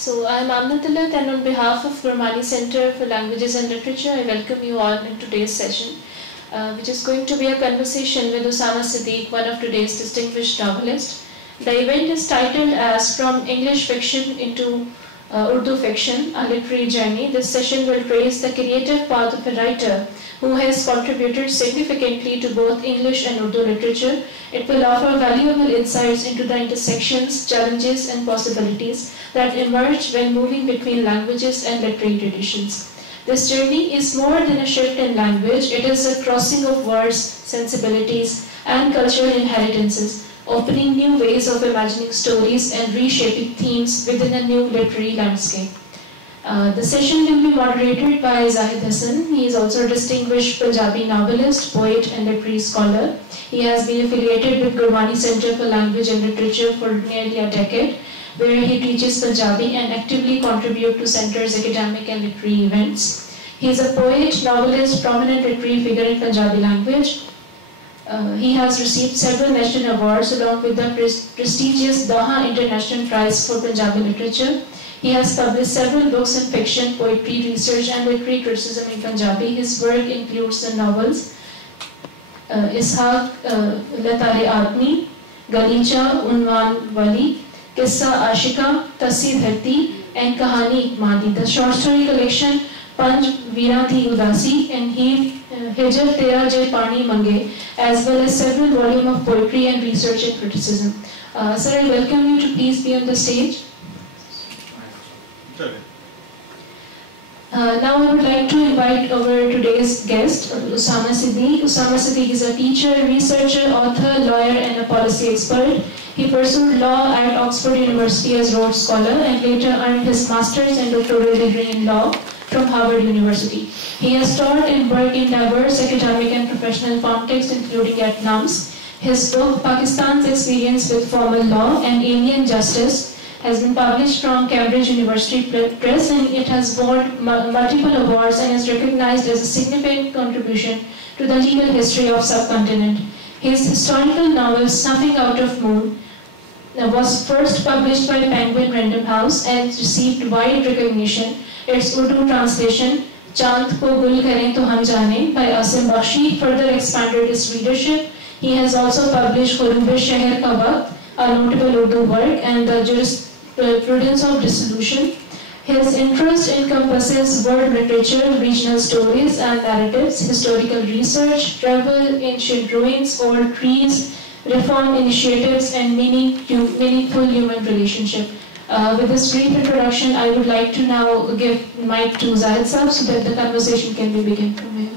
So I am Amna Talat, and on behalf of Gurmani Center for Languages and Literature, I welcome you all in today's session, which is going to be a conversation with Usama Siddique, one of today's distinguished novelists. The event is titled as From English Fiction into Urdu Fiction, a Literary Journey. This session will trace the creative path of a writer who has contributed significantly to both English and Urdu literature. It will offer valuable insights into the intersections, challenges, and possibilities that emerge when moving between languages and literary traditions. This journey is more than a shift in language. It is a crossing of words, sensibilities, and cultural inheritances, opening new ways of imagining stories and reshaping themes within a new literary landscape. The session will be moderated by Zahid Hassan. He is also a distinguished Punjabi novelist, poet, and literary scholar. He has been affiliated with Gurmani Center for Language and Literature for nearly a decade, where he teaches Punjabi and actively contributes to Center's academic and literary events. He is a poet, novelist, prominent literary figure in Punjabi language. He has received several national awards along with the prestigious Daha International Prize for Punjabi Literature. He has published several books in fiction, poetry, research, and literary criticism in Punjabi. His work includes the novels Ishaq Latare Admi, Galicha Unwan Wali, Qissa Ashika, Tassi Dharti, and Kahani Ikmadi. The short story collection Panj Veeran Thi Udasi and Hijr Tera Jai Pani Mange, as well as several volumes of poetry and research and criticism. Sir, I welcome you to please be on the stage. Now I would like to invite our today's guest, Usama Siddique. Usama Siddique is a teacher, researcher, author, lawyer, and a policy expert. He pursued law at Oxford University as Rhodes Scholar and later earned his master's and doctoral degree in law from Harvard University. He has taught and worked in diverse academic and professional contexts, including at NUMS. His book, Pakistan's Experience with Formal Law and Alien Justice, has been published from Cambridge University Press, and it has won multiple awards and is recognized as a significant contribution to the legal history of subcontinent. His historical novel Snuffing Out of Moon was first published by Penguin Random House and received wide recognition. Its Urdu translation, Chand Ko Gul Kare To Hum Jane by Asim Bakhshi, further expanded its readership. He has also published Ghurub Sheher Ka Waqt, a notable Urdu work, and the Jurisprudence of Dissolution. His interest encompasses world literature, regional stories and narratives, historical research, travel, ancient ruins, old trees, reform initiatives, and meaningful human relationship. With this brief introduction, I would like to now give the mic to Zahid Saab so that the conversation can be begun from here.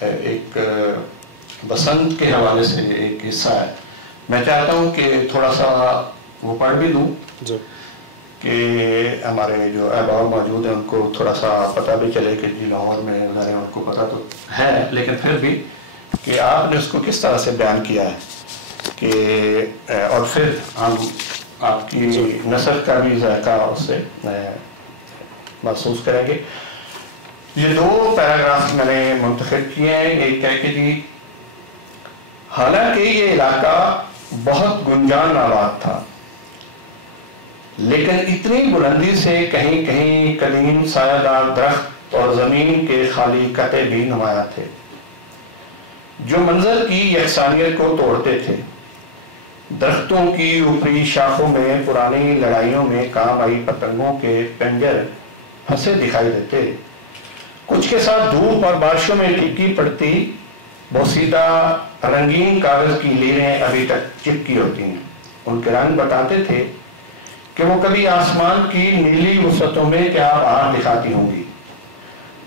ایک بسنت کے حوالے سے ایک قصہ ہے، میں چاہتا ہوں کہ تھوڑا سا وہ پڑھ بھی دوں کہ ہمارے جو احباب موجود ہیں ان کو تھوڑا سا پتہ بھی چلے کہ جی لاہور میں ظاہر ان کو پتہ تو ہے، لیکن پھر بھی کہ آپ نے اس کو کس طرح سے بیان کیا ہے کہ اور پھر ہم آپ کی نثر کا بھی ذائقہ اس سے محسوس کریں گے۔ یہ 2 پیراگراف میں نے منتخب کیے ہیں۔ ایک ہے کہ جی حالانکہ یہ علاقہ بہت گنجان آباد تھا، لیکن اتنی بلندی سے کہیں کہیں قدیم سایہ دار درخت اور زمین کے خالی قطعے بھی نمایاں تھے جو منظر کی یکسانیت کو توڑتے تھے۔ درختوں کی اوپری شاخوں میں پرانی لڑائیوں میں کام آئی پتنگوں کے پنجر پھنسے دکھائی دیتے، کچھ کے ساتھ دھوپ اور بارشوں میں پھیکی پڑتی بوسیدہ رنگین کاغذ کی لیریں ابھی تک چپکی ہوتی ہیں۔ ان کے رنگ بتاتے تھے کہ وہ کبھی آسمان کی نیلی وسعتوں میں کیا بہار دکھاتی ہوں گی،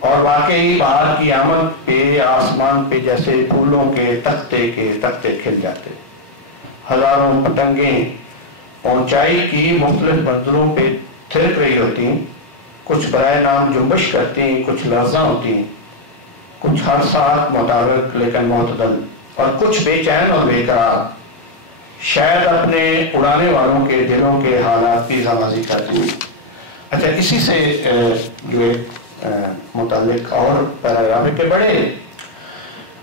اور واقعی بہار کی آمد پہ آسمان پہ جیسے پھولوں کے تختے کھل جاتے۔ ہزاروں پتنگیں اونچائی کی مختلف منظروں پہ تھرک رہی ہوتی، کچھ برائے نام جنبش کرتی، کچھ لرزاں ہوتی، کچھ ہر ساتھ مطابق لیکن معتدل، اور کچھ بے چین اور بے قرار، شاید اپنے اڑانے والوں کے دلوں کے حالات کی زمازی کرتی۔ اچھا، اسی سے جو متعلق اور پیراگراف کے بڑے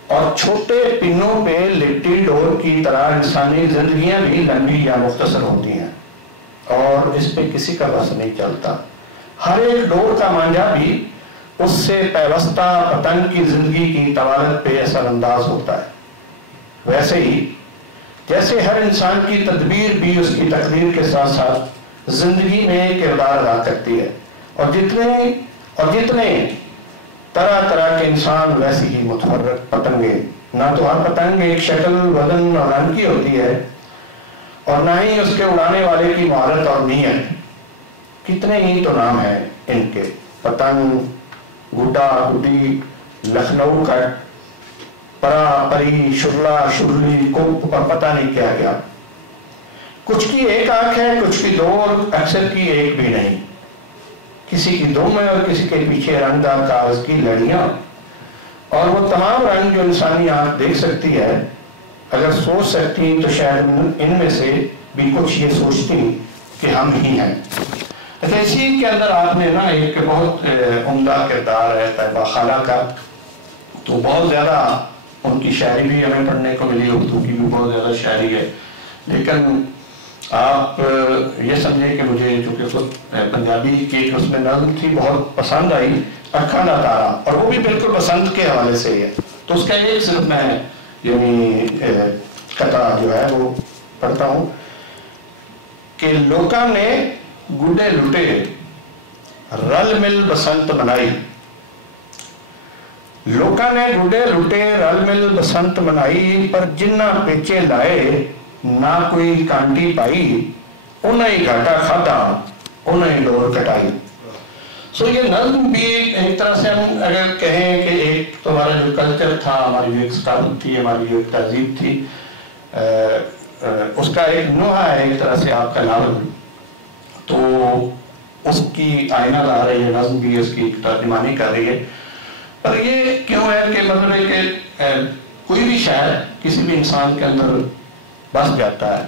اور چھوٹے پنوں پہ لپٹی ڈور کی طرح انسانی زندگیاں بھی لمبی یا مختصر ہوتی ہیں، اور اس پہ کسی کا بس نہیں چلتا۔ ہر ایک ڈور کا مانجا بھی اس سے پیوستہ پتنگ کی زندگی کی طوالت پہ اثر انداز ہوتا ہے۔ ویسے ہی جیسے ہر انسان کی تدبیر بھی اس کی تقدیر کے ساتھ ساتھ زندگی میں کردار ادا کرتی ہے، اور جتنے طرح طرح کے انسان ویسی ہی متحرک پتنگیں۔ نہ تو ہر پتنگ ایک شکل، وزن اور رنگ کی ہوتی ہے، اور نہ ہی اس کے اڑانے والے کی مہارت اور نیت۔ کتنے ہی تو نام ہیں ان کے، پتنگ، گڈا گڈی، لکھنؤ کٹ، پرا پری، شرلا شرلی، کپ اور پتہ نہیں کیا کیا۔ کچھ کی ایک آنکھ ہے، کچھ کی 2 اور اکثر کی ایک بھی نہیں۔ کسی کی 2 میں اور کسی کے پیچھے رنگدار کاغذ کی لڑیاں، اور وہ تمام رنگ جو انسانی آنکھ دیکھ سکتی ہے، اگر سوچ سکتی تو شاید ان میں سے بھی کچھ یہ سوچتی کہ ہم ہی ہیں۔ اچھا، اسی کے اندر آپ نے نا ایک بہت عمدہ کردار ہے طیبہ خالہ کا، تو بہت زیادہ ان کی شاعری بھی ہمیں پڑھنے کو ملی، اردو کی بھی بہت زیادہ شاعری ہے، لیکن آپ یہ سمجھیں کہ مجھے چونکہ خود پنجابی کی ایک اس میں نظم تھی بہت پسند آئی، اکھا دا تارا، اور وہ بھی بالکل بسنت کے حوالے سے ہے، تو اس کا ایک صرف میں یعنی قطعہ جو ہے وہ پڑھتا ہوں کہ لوکاں نے گڈے لٹے رل مل بسنت منائی، لوکاں نے گڈے لٹے رل مل بسنت منائی، پر جنہ پیچے لائے نہ کوئی کانٹی پائی، انہیں ہی گھاٹا کھادا انہیں ہی ڈور کٹائی۔ سو یہ نظم بھی ایک طرح سے ہم اگر کہیں کہ ایک تو ہمارا جو کلچر تھا، ہماری جو ایک ثقافت تھی، ہماری جو ایک تہذیب تھی، اس کا ایک نوحہ ہے ایک طرح سے آپ کا ناول، تو اس کی آئینہ دار ہے یہ نظم بھی، اس کی ترجمانی کر رہی ہے۔ پر یہ کیوں ہے کہ مطلب ہے کہ کوئی بھی شاعر کسی بھی انسان کے اندر بس جاتا ہے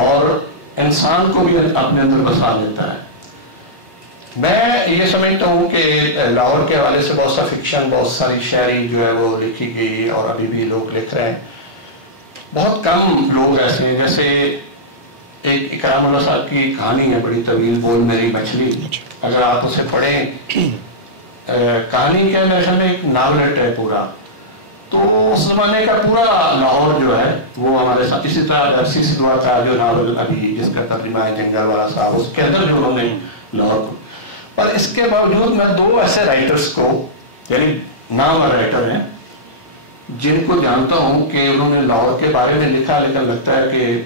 اور انسان کو بھی اپنے اندر بسا لیتا ہے۔ میں یہ سمجھتا ہوں کہ لاہور کے حوالے سے بہت سا فکشن، بہت ساری شاعری جو ہے وہ لکھی گئی، اور ابھی بھی لوگ لکھ رہے ہیں۔ بہت کم لوگ ایسے ہیں، جیسے ایک اکرام اللہ صاحب کی کہانی ہے بڑی طویل، بول میری مچھلی، اگر آپ اسے پڑھیں، کہانی کیا میرے خیال میں ایک ناولٹ ہے پورا، تو اس زمانے کا پورا لاہور جو ہے وہ ہمارے ساتھ، اسی طرح ارسی سدوا کا جو ناول ابھی جس کا ترجمہ ہے جنگل والا صاحب، اس کے اندر جو انہوں نے لاہور کو، پر اس کے باوجود میں 2 ایسے رائٹرز کو، یعنی نامور رائٹر ہیں، جن کو جانتا ہوں کہ انہوں نے لاہور کے بارے میں لکھا، لیکن لگتا ہے کہ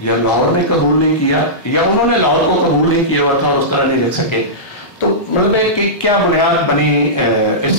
یا لاہور نے قبول نہیں کیا یا انہوں نے لاہور کو قبول نہیں کیا ہوا تھا اور اس طرح نہیں لکھ سکے۔ تو مطلب ہے کہ کیا بنیاد بنی اس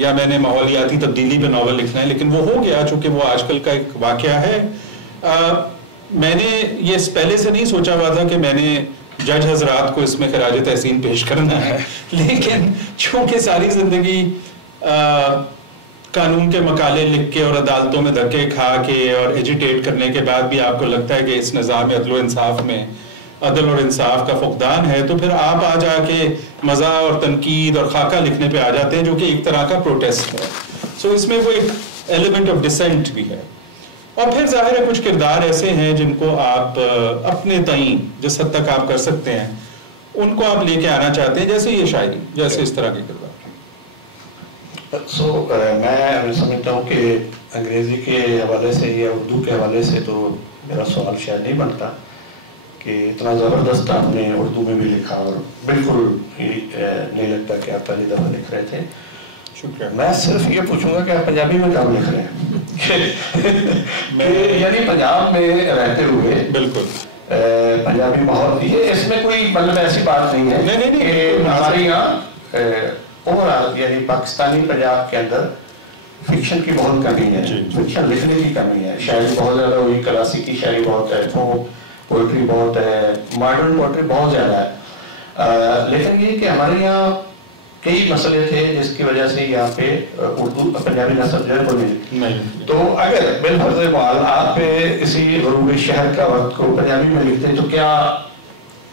یا میں نے ماحولیاتی تبدیلی پہ ناول لکھنا ہے، لیکن وہ ہو گیا چونکہ وہ آج کل کا ایک واقعہ ہے. میں نے یہ پہلے سے نہیں سوچا ہوا تھا کہ میں نے جج حضرات کو اس میں خراج تحسین پیش کرنا ہے، لیکن چونکہ ساری زندگی قانون کے مقالے لکھ کے اور عدالتوں میں دھکے کھا کے اور ایجیٹیٹ کرنے کے بعد بھی آپ کو لگتا ہے کہ اس نظام عدل و انصاف میں عدل اور انصاف کا فقدان ہے، تو پھر آپ آ جا کے مزاح اور تنقید اور خاکہ لکھنے پہ آ جاتے ہیں جو کہ ایک طرح کا پروٹیسٹ ہے. سو اس میں وہ ایک ایلیمنٹ آف ڈسینٹ بھی ہے. اور پھر ظاہر ہے کچھ کردار ایسے ہیں جن کو آپ اپنے تئیں جس حد تک آپ کر سکتے ہیں ان کو آپ لے کے آنا چاہتے ہیں، جیسے یہ شاعری، جیسے اس طرح کے کردار. میں سمجھتا ہوں کہ انگریزی کے حوالے سے یا اردو کے حوالے سے تو میرا سوال شاید نہیں بنتا کہ اتنا زبردست آپ نے اردو میں بھی لکھا، اور بالکل نہیں لگتا کہ آپ پہلی دفعہ لکھ رہے تھے. شکریہ. میں صرف یہ پوچھوں گا کہ آپ پنجابی میں کب لکھ رہے ہیں؟ یعنی پنجاب میں رہتے ہوئے بالکل پنجابی ماحول، یہ اس میں کوئی مطلب ایسی بات نہیں ہے کہ ہمارے یہاں اوورآل یعنی پاکستانی پنجاب کے اندر فکشن کی بہت کمی ہے، فکشن لکھنے کی کمی ہے. شاعری بہت زیادہ ہوئی، کلاسیکی شاعری بہت ہے، پوئٹری بہت ہے، ماڈرن پوئٹری بہت زیادہ ہے. لیکن یہ کہ ہمارے یہاں کئی مسئلے تھے جس کی وجہ سے یہاں پہ اردو پنجابی نثر جو ہے وہ نہیں. تو اگر بالفرض محال آپ اسی غروب شہر کا وقت کو پنجابی میں لکھتے تو کیا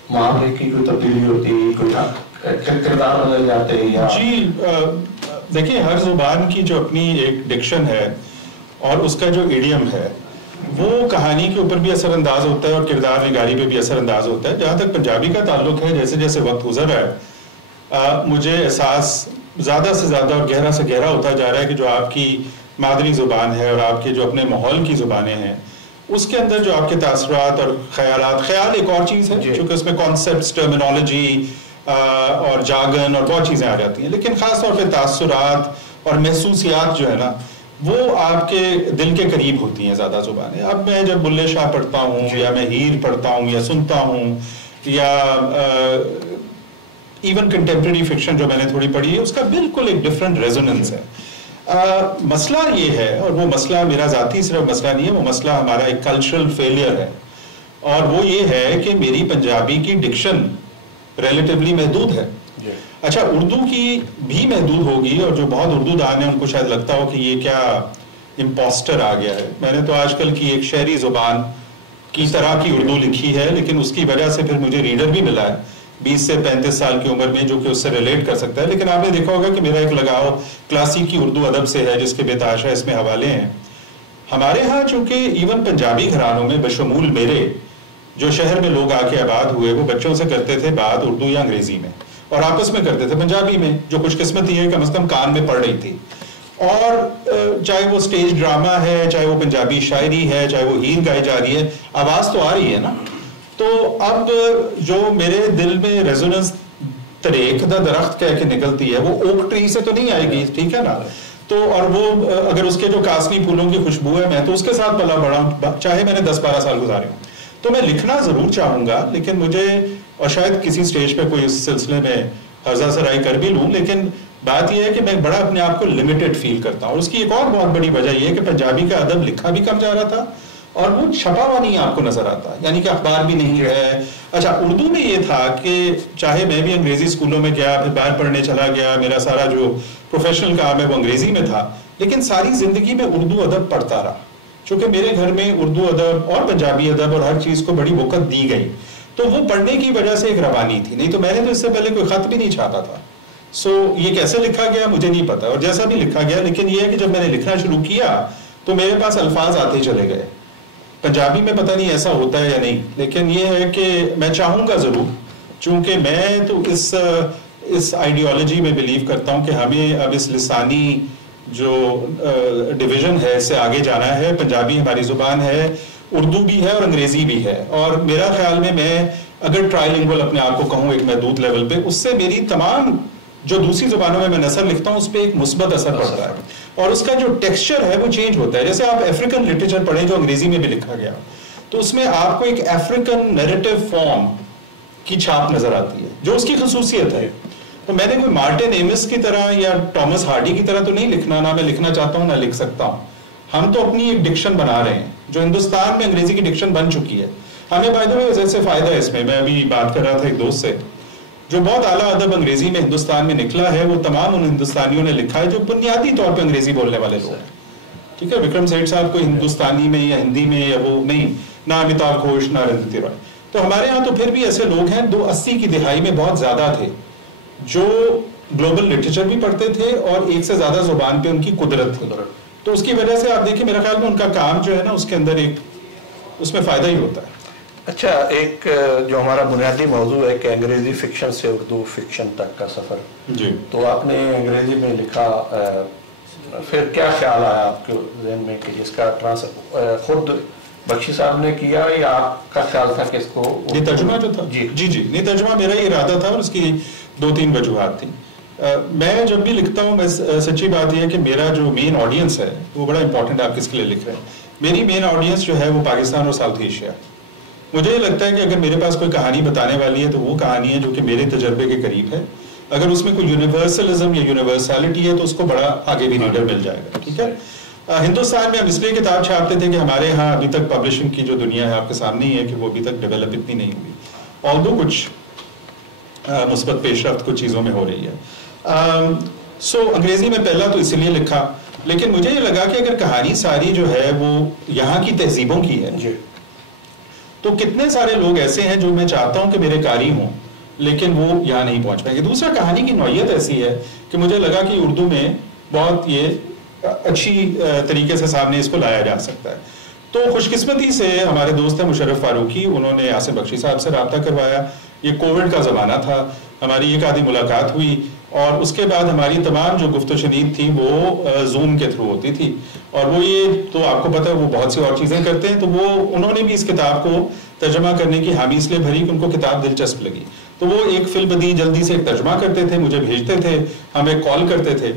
معاملے کی کوئی تبدیلی ہوتی، کوئی کردار بدل جاتے؟ جی دیکھیں، ہر زبان کی جو اپنی ایک ڈکشن ہے اور اس کا جو ایڈیم ہے وہ کہانی کے اوپر بھی اثر انداز ہوتا ہے اور کردار نگاری پہ بھی اثر انداز ہوتا ہے. جہاں تک پنجابی کا تعلق ہے، جیسے جیسے وقت گزر رہا ہے مجھے احساس زیادہ سے زیادہ اور گہرا سے گہرا ہوتا جا رہا ہے کہ جو آپ کی مادری زبان ہے اور آپ کے جو اپنے ماحول کی زبانیں ہیں اس کے اندر جو آپ کے تاثرات اور خیالات، خیال ایک اور چیز ہے کیونکہ اس میں کانسیپٹس، ٹرمینالوجی اور جاگن اور بہت چیزیں آ جاتی ہیں، لیکن خاص طور پہ تاثرات اور محسوسیات جو ہے نا وہ آپ کے دل کے قریب ہوتی ہیں زیادہ زبانیں. اب میں جب بلے شاہ پڑھتا ہوں یا میں ہیر پڑھتا ہوں یا سنتا ہوں یا ایون کنٹمپریری فکشن جو میں نے تھوڑی پڑھی ہے اس کا بالکل ایک ڈفرینٹ ریزوننس ہے. مسئلہ یہ ہے، اور وہ مسئلہ میرا ذاتی صرف مسئلہ نہیں ہے، وہ مسئلہ ہمارا ایک کلچرل فیلئر ہے، اور وہ یہ ہے کہ میری پنجابی کی ڈکشن ریلیٹیولی محدود ہے. اچھا اردو کی بھی محدود ہوگی، اور جو بہت اردو دان ہیں ان کو شاید لگتا ہو کہ یہ کیا امپوسٹر آ گیا ہے. میں نے تو آج کل کی ایک شہری زبان کی طرح کی اردو لکھی ہے، لیکن اس کی وجہ سے پھر مجھے ریڈر بھی ملا ہے 20 سے 35 سال کی عمر میں جو کہ اس سے ریلیٹ کر سکتا ہے. لیکن آپ نے دیکھا ہوگا کہ میرا ایک لگاؤ کلاسیکی اردو ادب سے ہے جس کے بے تحاشا اس میں حوالے ہیں. ہمارے ہاں چونکہ ایون پنجابی گھرانوں میں بشمول میرے جو شہر میں لوگ آ کے آباد ہوئے وہ بچوں سے کرتے تھے بات اردو یا انگریزی میں، اور آپس میں کرتے تھے پنجابی میں، جو خوش قسمتی ہے کم از کم کان میں پڑ رہی تھی. اور چاہے وہ سٹیج ڈرامہ ہے، چاہے وہ پنجابی شاعری ہے، چاہے وہ ہیر گائی جا رہی ہے، آواز تو آ رہی ہے نا. تو اب جو میرے دل میں ریزوننس تریک دا درخت کہہ کے نکلتی ہے وہ اوک ٹری سے تو نہیں آئے گی، ٹھیک ہے نا. تو اور وہ اگر اس کے جو کاسنی پھولوں کی خوشبو ہے، میں تو اس کے ساتھ پلا بڑا ہوں، چاہے میں نے 10-12 سال گزارے ہوں. تو میں لکھنا ضرور چاہوں گا، لیکن مجھے، اور شاید کسی سٹیج پہ کوئی اس سلسلے میں حرزہ سرائی کر بھی لوں، لیکن بات یہ ہے کہ میں بڑا اپنے آپ کو لمیٹڈ فیل کرتا ہوں. اس کی ایک اور بہت بڑی وجہ یہ ہے کہ پنجابی کا ادب لکھا بھی کم جا رہا تھا اور وہ چھپا ہوا نہیں آپ کو نظر آتا، یعنی کہ اخبار بھی نہیں ہے. اچھا اردو میں یہ تھا کہ چاہے میں بھی انگریزی اسکولوں میں گیا، پھر باہر پڑھنے چلا گیا، میرا سارا جو پروفیشنل کام ہے وہ انگریزی میں تھا، لیکن ساری زندگی میں اردو ادب پڑھتا رہا، چونکہ میرے گھر میں اردو ادب اور پنجابی ادب اور ہر چیز کو بڑی وقت دی گئی، تو وہ پڑھنے کی وجہ سے ایک روانی تھی. نہیں تو میں نے تو اس سے پہلے کوئی خط بھی نہیں چھاپا تھا. سو یہ کیسے لکھا گیا مجھے نہیں پتا، اور جیسا بھی لکھا گیا، لیکن یہ ہے کہ جب میں نے لکھنا شروع کیا تو میرے پاس الفاظ آتے چلے گئے. پنجابی میں پتہ نہیں ایسا ہوتا ہے یا نہیں، لیکن یہ ہے کہ میں چاہوں گا ضرور، چونکہ میں تو اس آئیڈیالوجی میں بلیو کرتا ہوں کہ ہمیں اب اس لسانی جو ڈویژن ہے اس سے آگے جانا ہے. پنجابی ہماری زبان ہے، اردو بھی ہے اور انگریزی بھی ہے، اور میرا خیال میں اگر ٹرائلنگول اپنے آپ کو کہوں ایک محدود لیول پہ، اس سے میری تمام جو دوسری زبانوں میں نثر لکھتا ہوں اس پہ ایک مثبت اثر پڑتا ہے، اور اس کا جو ٹیکسچر ہے وہ چینج ہوتا ہے. جیسے آپ افریقن لٹریچر پڑھیں جو انگریزی میں بھی لکھا گیا، تو اس میں آپ کو ایک افریقن نیریٹو فارم کی چھاپ نظر آتی ہے جو اس کی خصوصیت ہے. تو میں نے کوئی مارٹن ایمس کی طرح یا ٹامس ہارڈی کی طرح تو نہیں لکھنا، نہ میں لکھنا چاہتا ہوں نہ لکھ سکتا ہوں. ہم تو اپنی ایک ڈکشن بنا رہے ہیں جو ہندوستان میں انگریزی کی ڈکشن بن چکی ہے. ہمیں بائی دا وے ویسے فائدہ ہے اس میں. میں ابھی بات کر رہا تھا ایک دوست سے، جو بہت اعلیٰ ادب انگریزی میں ہندوستان میں نکلا ہے وہ تمام ان ہندوستانیوں نے لکھا ہے جو بنیادی طور پہ انگریزی بولنے والے لوگ ہیں. ٹھیک ہے، وکرم سیٹھ صاحب کو ہندوستانی میں یا ہندی میں یا وہ نہیں، نہ امیتابھ گھوش نہ اروندھتی رائے. تو ہمارے ہاں تو پھر بھی ایسے لوگ ہیں 80 کی دہائی میں بہت زیادہ تھے جو گلوبل لٹریچر بھی پڑھتے تھے اور ایک سے زیادہ زبان پہ ان کی قدرت تھی. تو اس کی وجہ سے آپ دیکھیں میرے خیال میں ان کا کام جو ہے نا اس کے اندر ایک اس میں فائدہ ہی ہوتا ہے. اچھا، ایک جو ہمارا بنیادی موضوع ہے کہ انگریزی فکشن سے اردو فکشن تک کا سفر، جی تو آپ نے انگریزی میں لکھا، پھر کیا خیال آیا آپ کے ذہن میں کہ اس کا خود بخشی صاحب نے کیا یا آپ کا خیال تھا کہ اس کو یہ ترجمہ جو تھا؟ جی نہیں، ترجمہ میرا یہ ارادہ تھا اور اس کی 2-3 وجوہات تھیں. میں جب بھی لکھتا ہوں میں سچی بات یہ ہے کہ میرا جو مین آڈینس ہے وہ بڑا امپورٹنٹ. آپ کس کے لیے لکھ رہے ہیں؟ میری مین آڈینس جو ہے وہ پاکستان اور ساؤتھ ایشیا. مجھے یہ لگتا ہے کہ اگر میرے پاس کوئی کہانی بتانے والی ہے تو وہ کہانی ہے جو کہ میرے تجربے کے قریب ہے. اگر اس میں کوئی یونیورسلزم یا یونیورسلٹی ہے تو اس کو بڑا آگے بھی ریڈر مل جائے گا. ٹھیک ہے، ہندوستان میں ہم اس لیے کتاب چھاپتے تھے کہ ہمارے ہاں ابھی تک پبلشنگ کی جو دنیا ہے آپ کے سامنے ہی ہے کہ وہ ابھی تک ڈیولپ اتنی نہیں ہوئی، آلدو کچھ مثبت پیش رفت کچھ چیزوں میں ہو رہی ہے. سو انگریزی میں پہلا تو اسی لیے لکھا، لیکن مجھے یہ لگا کہ اگر کہانی ساری جو ہے وہ یہاں کی تہذیبوں کی ہے تو کتنے سارے لوگ ایسے ہیں جو میں چاہتا ہوں کہ میرے قاری ہوں لیکن وہ یہاں نہیں پہنچ پائیں گے. دوسرا، کہانی کی نوعیت ایسی ہے کہ مجھے لگا کہ اردو میں بہت یہ اچھی طریقے سے سامنے اس کو لایا جا سکتا ہے. تو خوش قسمتی سے ہمارے دوست ہیں مشرف فاروقی، انہوں نے عاصم بخشی صاحب سے رابطہ کروایا. یہ کووڈ کا زمانہ تھا، ہماری ایک آدھی ملاقات ہوئی اور اس کے بعد ہماری تمام جو گفت و شنید تھی وہ زوم کے تھرو ہوتی تھی. اور وہ یہ تو آپ کو پتہ ہے وہ بہت سی اور چیزیں کرتے ہیں، تو وہ انہوں نے بھی اس کتاب کو ترجمہ کرنے کی حامی اس لیے بھری کہ ان کو کتاب دلچسپ لگی. تو وہ ایک فی البدیہہ جلدی سے ایک ترجمہ کرتے تھے، مجھے بھیجتے تھے، ہمیں کال کرتے تھے.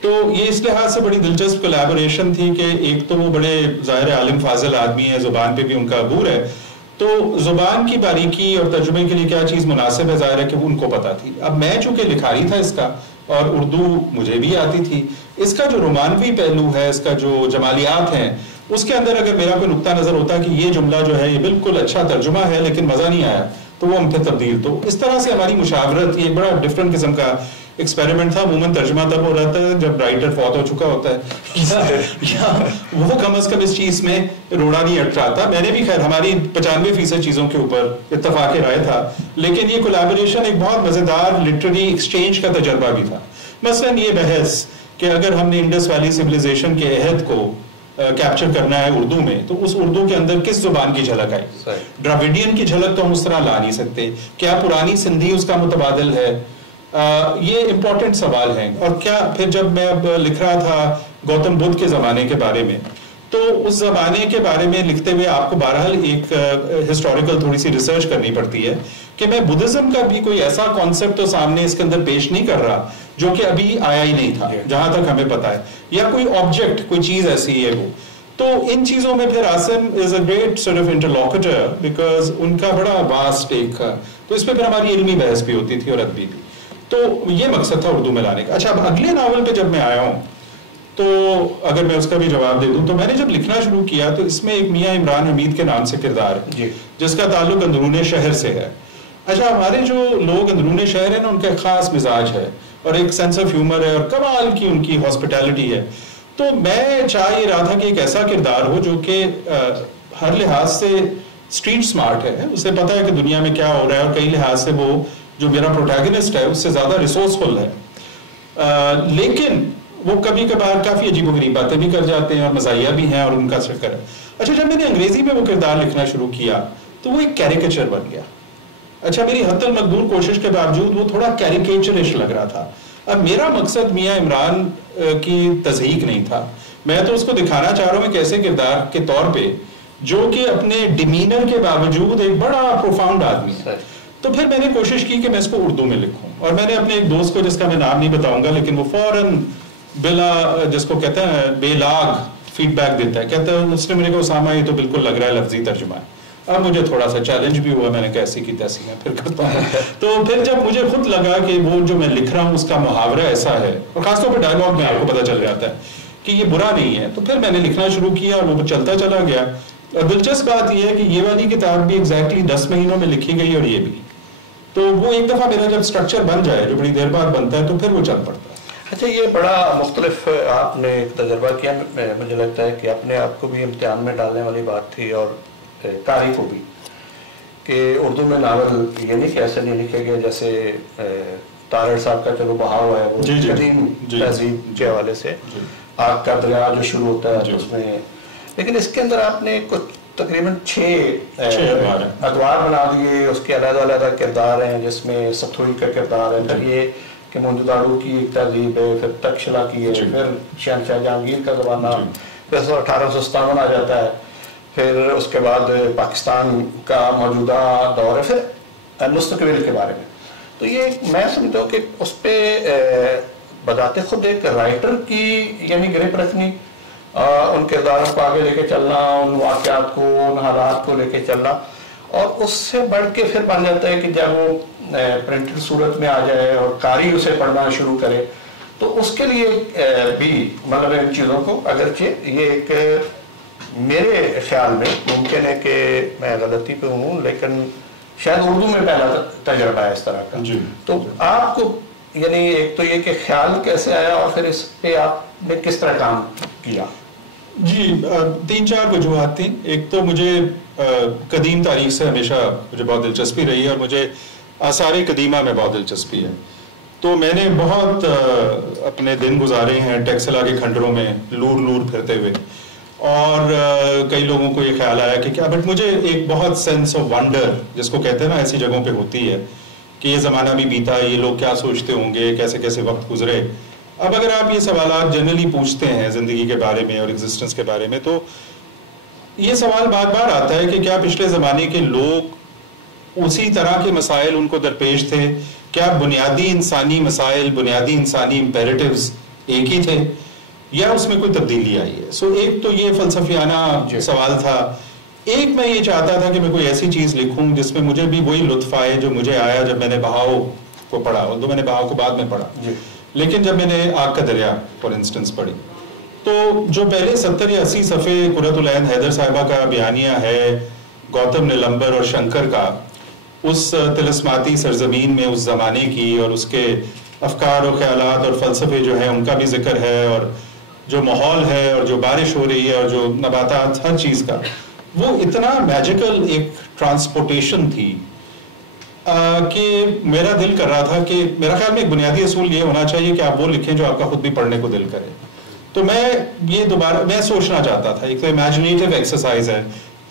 تو یہ اس لحاظ سے بڑی دلچسپ کولیبوریشن تھی کہ ایک تو وہ بڑے ظاہر عالم فاضل آدمی ہے، زبان پہ بھی ان کا عبور ہے، تو زبان کی باریکی اور ترجمے کے لیے کیا چیز مناسب ہے ظاہر ہے کہ ان کو پتا تھی. اب میں چونکہ لکھاری تھا اس کا اور اردو مجھے بھی آتی تھی، اس کا جو رومانوی پہلو ہے، اس کا جو جمالیات ہیں، اس کے اندر اگر میرا کوئی نقطہ نظر ہوتا کہ یہ جملہ جو ہے یہ بالکل اچھا ترجمہ ہے لیکن مزہ نہیں آیا تو وہ ہم پہ تبدیل. تو اس طرح سے ہماری مشاورت یہ ایک بڑا ڈفرنٹ قسم کا ایکسپیریمنٹ تھا. عمومااً ترجمہ تب ہو رہتا ہے جب رائٹر فوت ہو چکا ہوتا ہے یا وہ کم از کم اس چیز میں روڑا نہیں اٹکاتا. میں نے بھی خیر ہماری 95% چیزوں کے اوپر اتفاق رائے تھا، لیکن یہ کولیبوریشن ایک بہت مزیدار لٹریری ایکسچینج کا تجربہ بھی تھا. مثلاً یہ بحث کہ اگر ہم نے انڈس ویلی سویلائزیشن کے عہد کو کیپچر کرنا ہے اردو میں تو اس اردو کے اندر کس زبان کی جھلک آئی؟ ڈراویڈین کی جھلک تو ہم اس طرح لا نہیں سکتے. کیا پرانی سندھی اس کا متبادل ہے؟ یہ امپورٹنٹ سوال ہیں. اور کیا پھر جب میں اب لکھ رہا تھا گوتم بدھ کے زمانے کے بارے میں تو اس زمانے کے بارے میں لکھتے ہوئے آپ کو بہرحال ایک ہسٹوریکل تھوڑی سی ریسرچ کرنی پڑتی ہے کہ میں بدھزم کا بھی کوئی ایسا کانسیپٹ تو سامنے اس کے اندر پیش نہیں کر رہا جو کہ ابھی آیا ہی نہیں تھا جہاں تک ہمیں پتا ہے، یا کوئی آبجیکٹ کوئی چیز ایسی ہے وہ. تو ان چیزوں میں پھر Asim is a great sort of interlocutor because ان کا بڑا واسٹ ایک، تو اس پہ پھر ہماری علمی بحث بھی ہوتی تھی اور ادبی بھی. تو یہ مقصد تھا اردو میں لانے کا. اچھا، اب اگلے ناول پہ جب میں آیا ہوں تو اگر میں اس کا بھی جواب دے دوں تو میں نے جب لکھنا شروع کیا تو اس میں ایک میاں عمران حمید کے نام سے کردار ہے جس کا تعلق اندرون شہر سے ہے. اچھا، ہمارے جو لوگ اندرون شہر ہیں نا ان کا ایک خاص مزاج ہے اور ایک سینس آف ہیومر ہے اور کمال کی ان کی ہاسپٹیلٹی ہے. تو میں چاہ یہ رہا تھا کہ ایک ایسا کردار ہو جو کہ ہر لحاظ سے اسٹریٹ سمارٹ ہے، اسے پتا ہے کہ دنیا میں کیا ہو رہا ہے اور کئی لحاظ سے وہ جو میرا پروٹیگنسٹ ہے اس سے زیادہ ریسورسفل ہے، لیکن وہ کبھی کبھار کافی عجیب و غریب باتیں بھی کر جاتے ہیں اور مزاحیہ بھی ہیں اور ان کا چکر ہے. اچھا، جب میں نے انگریزی میں وہ کردار لکھنا شروع کیا تو وہ ایک کیریکیچر بن گیا. اچھا، میری حتی المقدور کوشش کے باوجود وہ تھوڑا کیریکیچرش لگ رہا تھا. اب میرا مقصد میاں عمران کی تضحیق نہیں تھا، میں تو اس کو دکھانا چاہ رہا ہوں ایک ایسے کردار کے طور پہ جو کہ اپنے ڈیمینر کے باوجود ایک بڑا پروفاؤنڈ آدمی ہے. تو پھر میں نے کوشش کی کہ میں اس کو اردو میں لکھوں اور میں نے اپنے ایک دوست کو جس کا میں نام نہیں بتاؤں گا لیکن وہ فوراً بلا جس کو کہتے ہیں بے لاگ فیڈ بیک دیتا ہے، کہتا ہے اس نے میرے کو اسامہ یہ تو بالکل لگ رہا ہے لفظی ترجمہ ہے. اب مجھے تھوڑا سا چیلنج بھی ہوا, میں نے کہا ایسی کی تیسی میں پھر کرتا ہوں. تو پھر جب مجھے خود لگا کہ وہ جو میں لکھ رہا ہوں اس کا محاورہ ایسا ہے, اور خاص طور پہ ڈائیلاگ میں آپ کو پتہ چل جاتا ہے کہ یہ برا نہیں ہے, تو پھر میں نے لکھنا شروع کیا اور وہ چلتا چلا گیا. دلچسپ بات یہ ہے کہ یہ والی کتاب بھی ایگزیکٹلی 10 مہینوں میں لکھی گئی, اور یہ بھی. تو وہ ایک دفعہ میرا جب اسٹرکچر بن جائے, جو بڑی دیر بعد بنتا ہے, تو پھر وہ چل پڑتا ہے. اچھا, یہ بڑا مختلف آپ نے ایک تجربہ کیا, مجھے لگتا ہے کہ اپنے آپ کو بھی امتحان میں ڈالنے والی بات تھی, اور قاری کو بھی, کہ اردو میں ناول یہ نہیں کہ ایسے نہیں لکھے گئے جیسے طارڑ صاحب کا چلو بہا ہوا ہے, وہ قدیم تہذیب کے حوالے سے, آگ کا دریا جو شروع ہوتا ہے اس میں, لیکن اس کے اندر آپ نے کچھ تقریباً 6 ادوار بنا دیے, اس کے علیحدہ علیحدہ کردار ہیں, جس میں ستھوئی کا کردار ہے, پھر یہ کہ موجوداڑو کی ایک تہذیب ہے, پھر تکشلا کی ہے, پھر شہنشاہ جہانگیر کا زمانہ, پھر 1857 آ جاتا ہے, پھر اس کے بعد پاکستان کا موجودہ دور ہے, پھر مستقبل کے بارے میں. تو یہ میں سمجھتا ہوں کہ اس پہ بذات خود ایک رائٹر کی یعنی گرپ رکھنی, ان کرداروں کو آگے لے کے چلنا, ان واقعات کو, ان حالات کو لے کے چلنا, اور اس سے بڑھ کے پھر بن جاتا ہے کہ جب وہ پرنٹڈ صورت میں آ جائے اور قاری اسے پڑھنا شروع کرے, تو اس کے لیے بھی مطلب ان چیزوں کو, اگرچہ یہ ایک میرے خیال میں ممکن ہے کہ میں غلطی پہ ہوں, لیکن شاید اردو میں پہلا تجربہ ہے اس طرح کا. تو آپ کو یعنی ایک تو یہ کہ خیال کیسے آیا, اور پھر اس پہ آپ نے کس طرح کام کیا؟ جی 3-4 وجوہات تھیں. ایک تو مجھے قدیم تاریخ سے ہمیشہ مجھے بہت دلچسپی رہی ہے, اور مجھے آثار قدیمہ میں بہت دلچسپی ہے. تو میں نے بہت اپنے دن گزارے ہیں ٹیکسلا کے کھنڈروں میں لور پھرتے ہوئے, اور کئی لوگوں کو یہ خیال آیا کہ کیا, بٹ مجھے ایک بہت سینس آف ونڈر جس کو کہتے ہیں نا ایسی جگہوں پہ ہوتی ہے کہ یہ زمانہ بھی بیتا, یہ لوگ کیا سوچتے ہوں گے, کیسے کیسے وقت گزرے. اب اگر آپ یہ سوالات جنرلی پوچھتے ہیں زندگی کے بارے میں اور ایگزسٹنس کے بارے میں, تو یہ سوال بار بار آتا ہے کہ کیا پچھلے زمانے کے لوگ اسی طرح کے مسائل ان کو درپیش تھے, کیا بنیادی انسانی مسائل, بنیادی انسانی امپیریٹیوز ایک ہی تھے, یا اس میں کوئی تبدیلی آئی ہے. سو ایک تو یہ فلسفیانہ سوال تھا. ایک میں یہ چاہتا تھا کہ میں کوئی ایسی چیز لکھوں جس میں مجھے بھی وہی لطف آئے جو مجھے آیا جب میں نے بہاؤ کو پڑھا, اور تو میں نے بہاؤ کو بعد میں پڑھا, لیکن جب میں نے آگ کا دریا فار انسٹنس پڑھی, تو جو پہلے 70 یا 80 صفحے قرۃ العین حیدر صاحبہ کا بیانیہ ہے, گوتم نیلمبر اور شنکر کا, اس طلسماتی سرزمین میں اس زمانے کی, اور اس کے افکار و خیالات اور فلسفے جو ہیں ان کا بھی ذکر ہے, اور جو ماحول ہے, اور جو بارش ہو رہی ہے, اور جو نباتات, ہر چیز کا, وہ اتنا میجیکل ایک ٹرانسپورٹیشن تھی کہ میرا دل کر رہا تھا کہ میرا خیال میں ایک بنیادی اصول یہ ہونا چاہیے کہ آپ وہ لکھیں جو آپ کا خود بھی پڑھنے کو دل کرے. تو میں یہ دوبارہ میں سوچنا چاہتا تھا, ایک تو امیجنیٹو ایکسرسائز ہے,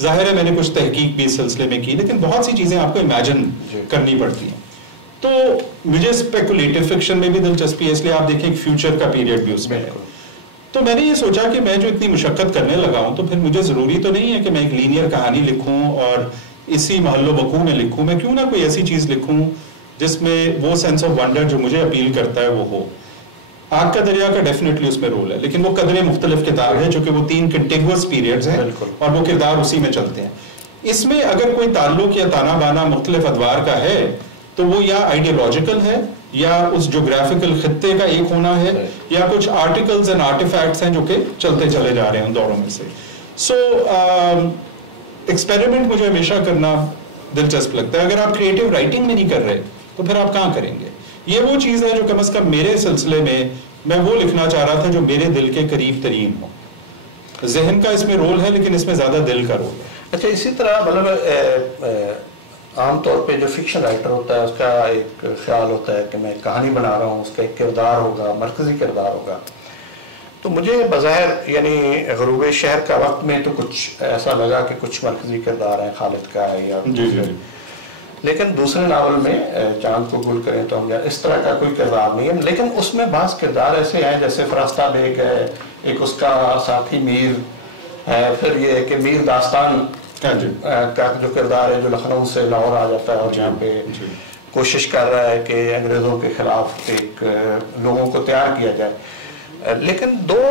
ظاہر ہے میں نے کچھ تحقیق بھی اس سلسلے میں کی, لیکن بہت سی چیزیں آپ کو امیجن کرنی پڑتی ہیں. تو مجھے اسپیکولیٹو فکشن میں بھی دلچسپی ہے, اس لیے آپ دیکھیں ایک فیوچر کا پیریڈ بھی اس میں ہے. تو میں نے یہ سوچا کہ میں جو اتنی مشقت کرنے لگا ہوں, تو پھر مجھے ضروری تو نہیں ہے کہ میں ایک لینئر کہانی لکھوں اور اسی محل و وقوع میں لکھوں, میں کیوں نہ کوئی ایسی چیز لکھوں جس میں وہ سینس آف ونڈر جو مجھے اپیل کرتا ہے وہ ہو. آگ کا دریا کا ڈیفینیٹلی اس میں رول ہے, لیکن وہ قدرے مختلف کتاب ہے, چونکہ وہ 3 کنٹیگوس پیریڈز ہیں اور وہ کردار اسی میں چلتے ہیں. اس میں اگر کوئی تعلق یا تانا بانا مختلف ادوار کا ہے تو وہ یا آئیڈیالوجیکل ہے, یا اس جغرافیکل خطے کا ایک ہونا ہے, یا کچھ آرٹیکلز اینڈ آرٹیفیکٹس ہیں جو کہ چلتے چلے جا رہے ہیں ان دوروں میں سے. سو ایکسپیریمنٹ مجھے ہمیشہ کرنا دلچسپ لگتا ہے. اگر آپ کریٹو رائٹنگ میں نہیں کر رہے تو پھر آپ کہاں کریں گے؟ یہ وہ چیز ہے جو کم از کم میرے سلسلے میں وہ لکھنا چاہ رہا تھا جو میرے دل کے قریب ترین ہو. ذہن کا اس میں رول ہے, لیکن اس میں زیادہ دل کا رول ہے. اچھا, اسی طرح مطلب عام طور پہ جو فکشن رائٹر ہوتا ہے اس کا ایک خیال ہوتا ہے کہ میں کہانی بنا رہا ہوں, اس کا ایک کردار ہوگا, مرکزی کردار ہوگا. تو مجھے بظاہر یعنی غروب شہر کا وقت میں تو کچھ ایسا لگا کہ کچھ مرکزی کردار ہیں, خالد کا ہے یا لیکن دوسرے ناول میں چاند کو گل کریں تو ہم اس طرح کا کوئی کردار نہیں ہے. لیکن اس میں بعض کردار ایسے ہیں جیسے فراستہ بیگ ہے, ایک اس کا ساتھی میر ہے, پھر یہ کہ میر داستان کا جو کردار ہے جو لکھنؤ سے لاہور آ جاتا ہے اور یہاں پہ کوشش کر رہا ہے کہ انگریزوں کے خلاف ایک لوگوں کو تیار کیا جائے. لیکن دو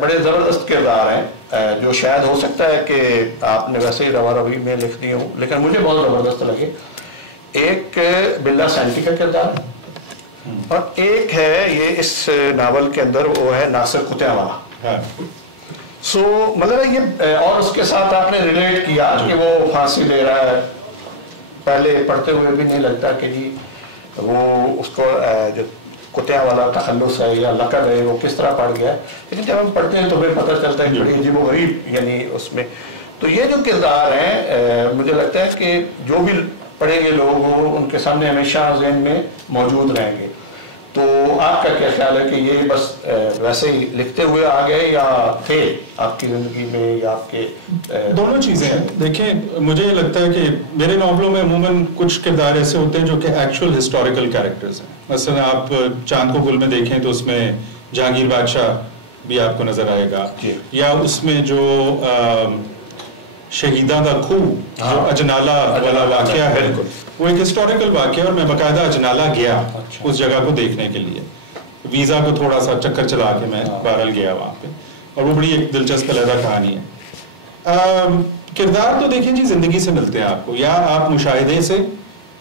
بڑے زبردست کردار ہیں جو شاید ہو سکتا ہے کہ آپ نے ویسے ہی روا روی میں لکھ دی ہوں، لیکن مجھے بہت زبردست لگے. ایک بلا سینٹی کا کردار ہے اور ایک ہے یہ اس ناول کے اندر وہ ہے ناصر کتیا والا. سو مطلب یہ اور اس کے ساتھ آپ نے ریلیٹ کیا کہ وہ پھانسی لے رہا ہے. پہلے پڑھتے ہوئے بھی نہیں لگتا کہ جی وہ اس کو جو کتیا والا تخلص ہے یا لقب ہے وہ کس طرح پڑ گیا ہے، لیکن جب ہم پڑھتے ہیں تو پھر پتہ چلتا ہے کہ بڑی عجیب و غریب یعنی اس میں. تو یہ جو کردار ہیں مجھے لگتا ہے کہ جو بھی پڑھیں گے لوگ وہ ان کے سامنے ہمیشہ ذہن میں موجود رہیں گے. تو آپ کا کیا خیال ہے کہ یہ بس ویسے ہی لکھتے ہوئے آ گئے یا تھے آپ کی زندگی میں یا آپ کے دونوں چیزیں ہیں؟ دیکھیں مجھے یہ لگتا ہے کہ میرے ناولوں میں عموماً کچھ کردار ایسے ہوتے ہیں جو کہ ایکچوئل ہسٹوریکل کیریکٹرز ہیں. مثلا آپ چاند کو گل میں دیکھیں تو اس میں جہانگیر بادشاہ بھی آپ کو نظر آئے گا، یا اس میں جو شہیداں کا کھو جو اجنالہ والا واقعہ ہے وہ ایک ہسٹوریکل واقعہ، اور میں باقاعدہ اجنالہ گیا اس جگہ کو دیکھنے کے لیے. ویزا کو تھوڑا سا چکر چلا کے میں بہرحال گیا وہاں پہ، اور وہ بڑی ایک دلچسپ علیحدہ کہانی ہے. کردار تو دیکھیں جی زندگی سے ملتے ہیں آپ کو، یا آپ مشاہدے سے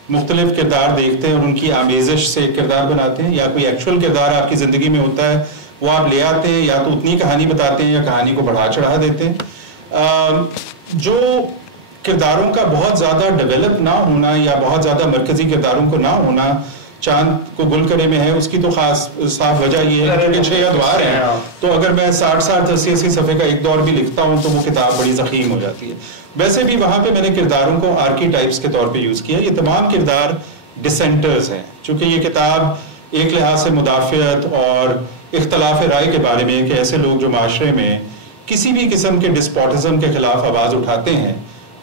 مختلف کردار دیکھتے ہیں اور ان کی آمیزش سے ایک کردار بناتے ہیں، یا کوئی ایکچوئل کردار آپ کی زندگی میں ہوتا ہے وہ آپ لے آتے ہیں، یا تو اتنی کہانی بتاتے ہیں یا کہانی کو بڑھا چڑھا دیتے ہیں. جو کرداروں کا بہت زیادہ ڈیولپ نہ ہونا یا بہت زیادہ مرکزی کرداروں کو نہ ہونا چاند کو گل کرے میں ہے، اس کی تو خاص صاف وجہ یہ ہے کہ 6 ادوار ہیں، تو اگر میں 60 80 صفحے کا ایک دور بھی لکھتا ہوں تو وہ کتاب بڑی ضخیم ہو جاتی ہے. ویسے بھی وہاں پہ میں نے کرداروں کو آرکی ٹائپس کے طور پہ یوز کیا. یہ تمام کردار ڈسینٹرز ہیں، چونکہ یہ کتاب ایک لحاظ سے مدافعت اور اختلاف رائے کے بارے میں کہ ایسے لوگ جو معاشرے میں کسی بھی قسم کے ڈسپوٹزم کے خلاف آواز اٹھاتے ہیں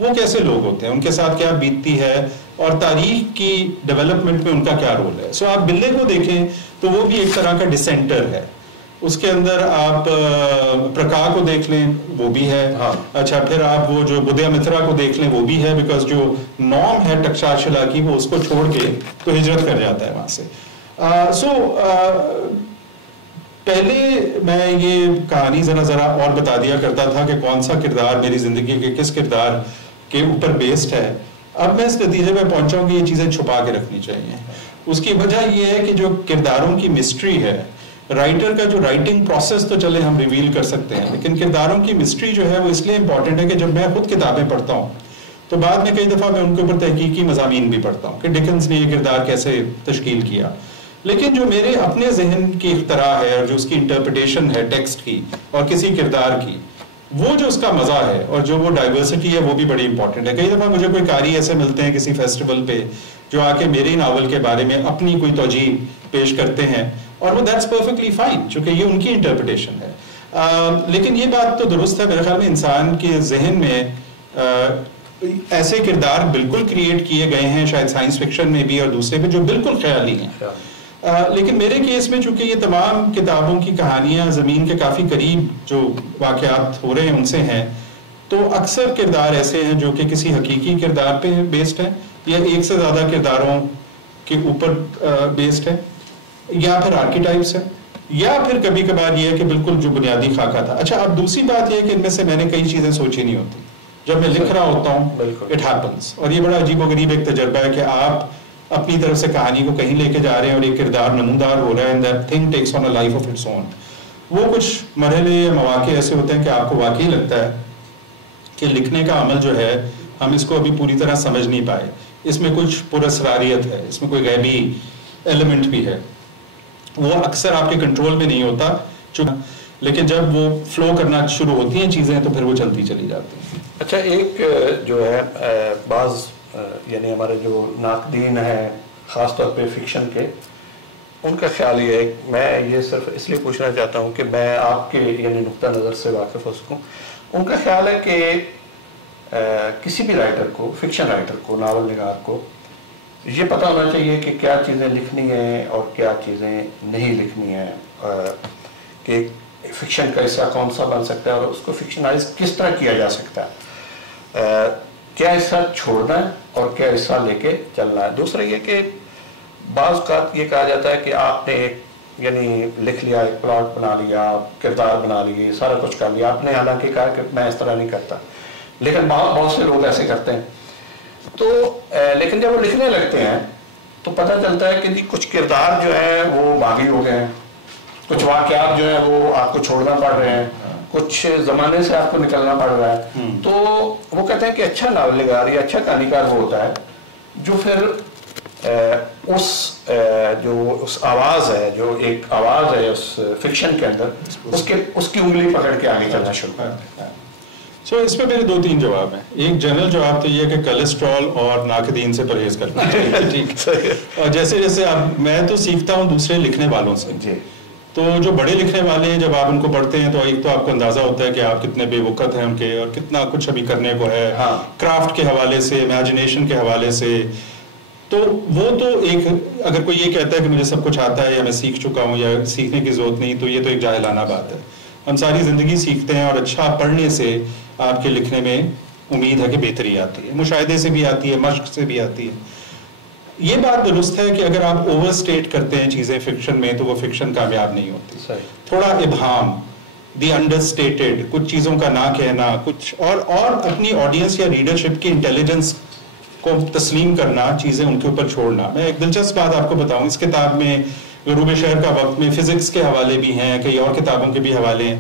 وہ کیسے لوگ ہوتے ہیں، ان کے ساتھ کیا بیتتی ہے اور تاریخ کی ڈیولپمنٹ میں ان کا کیا رول ہے. سو آپ بلے کو دیکھیں تو وہ بھی ایک طرح کا ڈسینٹر ہے. اس کے اندر آپ پرکا کو دیکھ لیں وہ بھی ہے. اچھا پھر آپ وہ جو بدھیا مترا کو دیکھ لیں وہ بھی ہے، بیکاز جو نام ہے ٹکشاشلا کی وہ اس کو چھوڑ کے تو ہجرت کر جاتا ہے وہاں سے. پہلے میں یہ کہانی ذرا اور بتا دیا کرتا تھا کہ کون سا کردار میری زندگی کے کس کردار کے اوپر بیسڈ ہے. اب میں اس نتیجے میں پہنچا ہوں کہ یہ چیزیں چھپا کے رکھنی چاہیے. اس کی وجہ یہ ہے کہ جو کرداروں کی مسٹری ہے، رائٹر کا جو رائٹنگ پروسیس تو چلے ہم ریویل کر سکتے ہیں، لیکن کرداروں کی مسٹری جو ہے وہ اس لیے امپورٹنٹ ہے کہ جب میں خود کتابیں پڑھتا ہوں تو بعد میں کئی دفعہ میں ان کے اوپر تحقیقی مضامین بھی پڑھتا ہوں کہ ڈکنز نے یہ کردار کیسے تشکیل کیا. لیکن جو میرے اپنے ذہن کی اختراع ہے اور جو اس کی انٹرپریٹیشن ہے ٹیکسٹ کی اور کسی کردار کی، وہ جو اس کا مزہ ہے اور جو وہ ڈائیورسٹی ہے وہ بھی بڑی امپورٹنٹ ہے. کئی دفعہ مجھے کوئی قاری ایسے ملتے ہیں کسی فیسٹیول پہ جو آ کے میرے ناول کے بارے میں اپنی کوئی توجیہ پیش کرتے ہیں، اور وہ دیٹس پرفیکٹلی فائن چونکہ یہ ان کی انٹرپریٹیشن ہے. لیکن یہ بات تو درست ہے میرے خیال میں انسان کے ذہن میں ایسے کردار بالکل کریٹ کیے گئے ہیں، شاید سائنس فکشن میں بھی اور دوسرے بھی، جو بالکل خیالی ہیں. لیکن میرے کیس میں چونکہ یہ تمام کتابوں کی کہانیاں زمین کے کافی قریب جو واقعات ہو رہے ہیں ان سے ہیں، تو اکثر کردار ایسے ہیں جو کہ کسی حقیقی کردار پہ بیسڈ ہیں یا ایک سے زیادہ کرداروں کے اوپر بیسڈ ہے، یا پھر آرکیٹائپس ہے، یا پھر کبھی کبھار یہ ہے کہ بالکل جو بنیادی خاکہ تھا. اچھا اب دوسری بات یہ ہے کہ ان میں سے میں نے کئی چیزیں سوچی نہیں ہوتی جب میں لکھ رہا ہوتا ہوں. It happens. اور یہ بڑا عجیب و غریب ایک تجربہ ہے کہ آپ اپنی طرف سے کہانی کو کہیں لے کے جا رہے ہیں اور ایک کردار نمودار ہو رہا ہے، and that thing takes on a life of its own. وہ کچھ مرحلے یا مواقع ایسے ہوتے ہیں کہ آپ کو واقعی لگتا ہے کہ لکھنے کا عمل جو ہے ہم اس کو ابھی پوری طرح سمجھ نہیں پائے، اس میں کچھ پراسراریت ہے، اس میں کوئی غیبی ایلیمنٹ بھی ہے. وہ اکثر آپ کے کنٹرول میں نہیں ہوتا، لیکن جب وہ فلو کرنا شروع ہوتی ہیں چیزیں تو پھر وہ چلتی چلی جاتی ہیں. اچھا ایک جو ہے بعض یعنی ہمارے جو ناقدین ہیں خاص طور پہ فکشن کے، ان کا خیال یہ ہے، میں یہ صرف اس لیے پوچھنا چاہتا ہوں کہ میں آپ کے یعنی نقطہ نظر سے واقف ہو سکوں. ان کا خیال ہے کہ کسی بھی رائٹر کو، فکشن رائٹر کو، ناول نگار کو یہ پتہ ہونا چاہیے کہ کیا چیزیں لکھنی ہیں اور کیا چیزیں نہیں لکھنی ہیں، کہ فکشن کا حصہ کون سا بن سکتا ہے اور اس کو فکشنائز کس طرح کیا جا سکتا ہے، کیا حصہ چھوڑنا ہے اور کیا حصہ لے کے چلنا ہے. دوسرا یہ کہ بعض اوقات یہ کہا جاتا ہے کہ آپ نے ایک یعنی لکھ لیا, ایک پلاٹ بنا لیا, کردار بنا لیے, سارا کچھ کر لیا آپ نے, حالانکہ کہا کہ میں اس طرح نہیں کرتا, لیکن بہت سے لوگ ایسے کرتے ہیں. تو لیکن جب وہ لکھنے لگتے ہیں تو پتہ چلتا ہے کہ کچھ کردار جو ہیں وہ باغی ہو گئے ہیں, کچھ واقعات جو ہیں وہ آپ کو چھوڑنا پڑ رہے ہیں, کچھ زمانے سے آپ کو نکلنا پڑ رہا ہے. تو وہ کہتے ہیں کہ اچھا ناول نگار یا اچھا کہانیکار وہ ہوتا ہے جو پھر اس آواز ہے, جو ایک آواز ہے اس فکشن کے اندر, اس کی انگلی پکڑ کے آگے چلنا شروع کرتا ہے. سو اس میں میرے 2-3 جواب ہیں. ایک جنرل جواب تو یہ ہے کہ کولیسٹرول اور ناقدین سے پرہیز کرنا چاہیے. ٹھیک. اور جیسے جیسے میں تو سیکھتا ہوں دوسرے لکھنے والوں سے. جی. تو جو بڑے لکھنے والے ہیں جب آپ ان کو پڑھتے ہیں تو ایک تو آپ کو اندازہ ہوتا ہے کہ آپ کتنے بے وقت ہیں ان کے, اور کتنا کچھ ابھی کرنے کو ہے کرافٹ کے حوالے سے, امیجنیشن کے حوالے سے. تو وہ تو ایک, اگر کوئی یہ کہتا ہے کہ مجھے سب کچھ آتا ہے یا میں سیکھ چکا ہوں یا سیکھنے کی ضرورت نہیں, تو یہ تو ایک جاہلانہ بات ہے. ہم ساری زندگی سیکھتے ہیں, اور اچھا پڑھنے سے آپ کے لکھنے میں امید ہے کہ بہتری آتی ہے, مشاہدے سے بھی آتی ہے, مشق سے بھی آتی ہے. یہ بات درست ہے کہ اگر آپ اوور اسٹیٹ کرتے ہیں چیزیں فکشن میں تو وہ فکشن کامیاب نہیں ہوتی. تھوڑا ابہام, دی انڈر اسٹیٹڈ, کچھ چیزوں کا نہ کہنا, کچھ اور اپنی آڈینس یا ریڈرشپ کی انٹیلیجنس کو تسلیم کرنا, چیزیں ان کے اوپر چھوڑنا. میں ایک دلچسپ بات آپ کو بتاؤں, اس کتاب میں غروب شہر کا وقت میں فزکس کے حوالے بھی ہیں, کئی اور کتابوں کے بھی حوالے ہیں.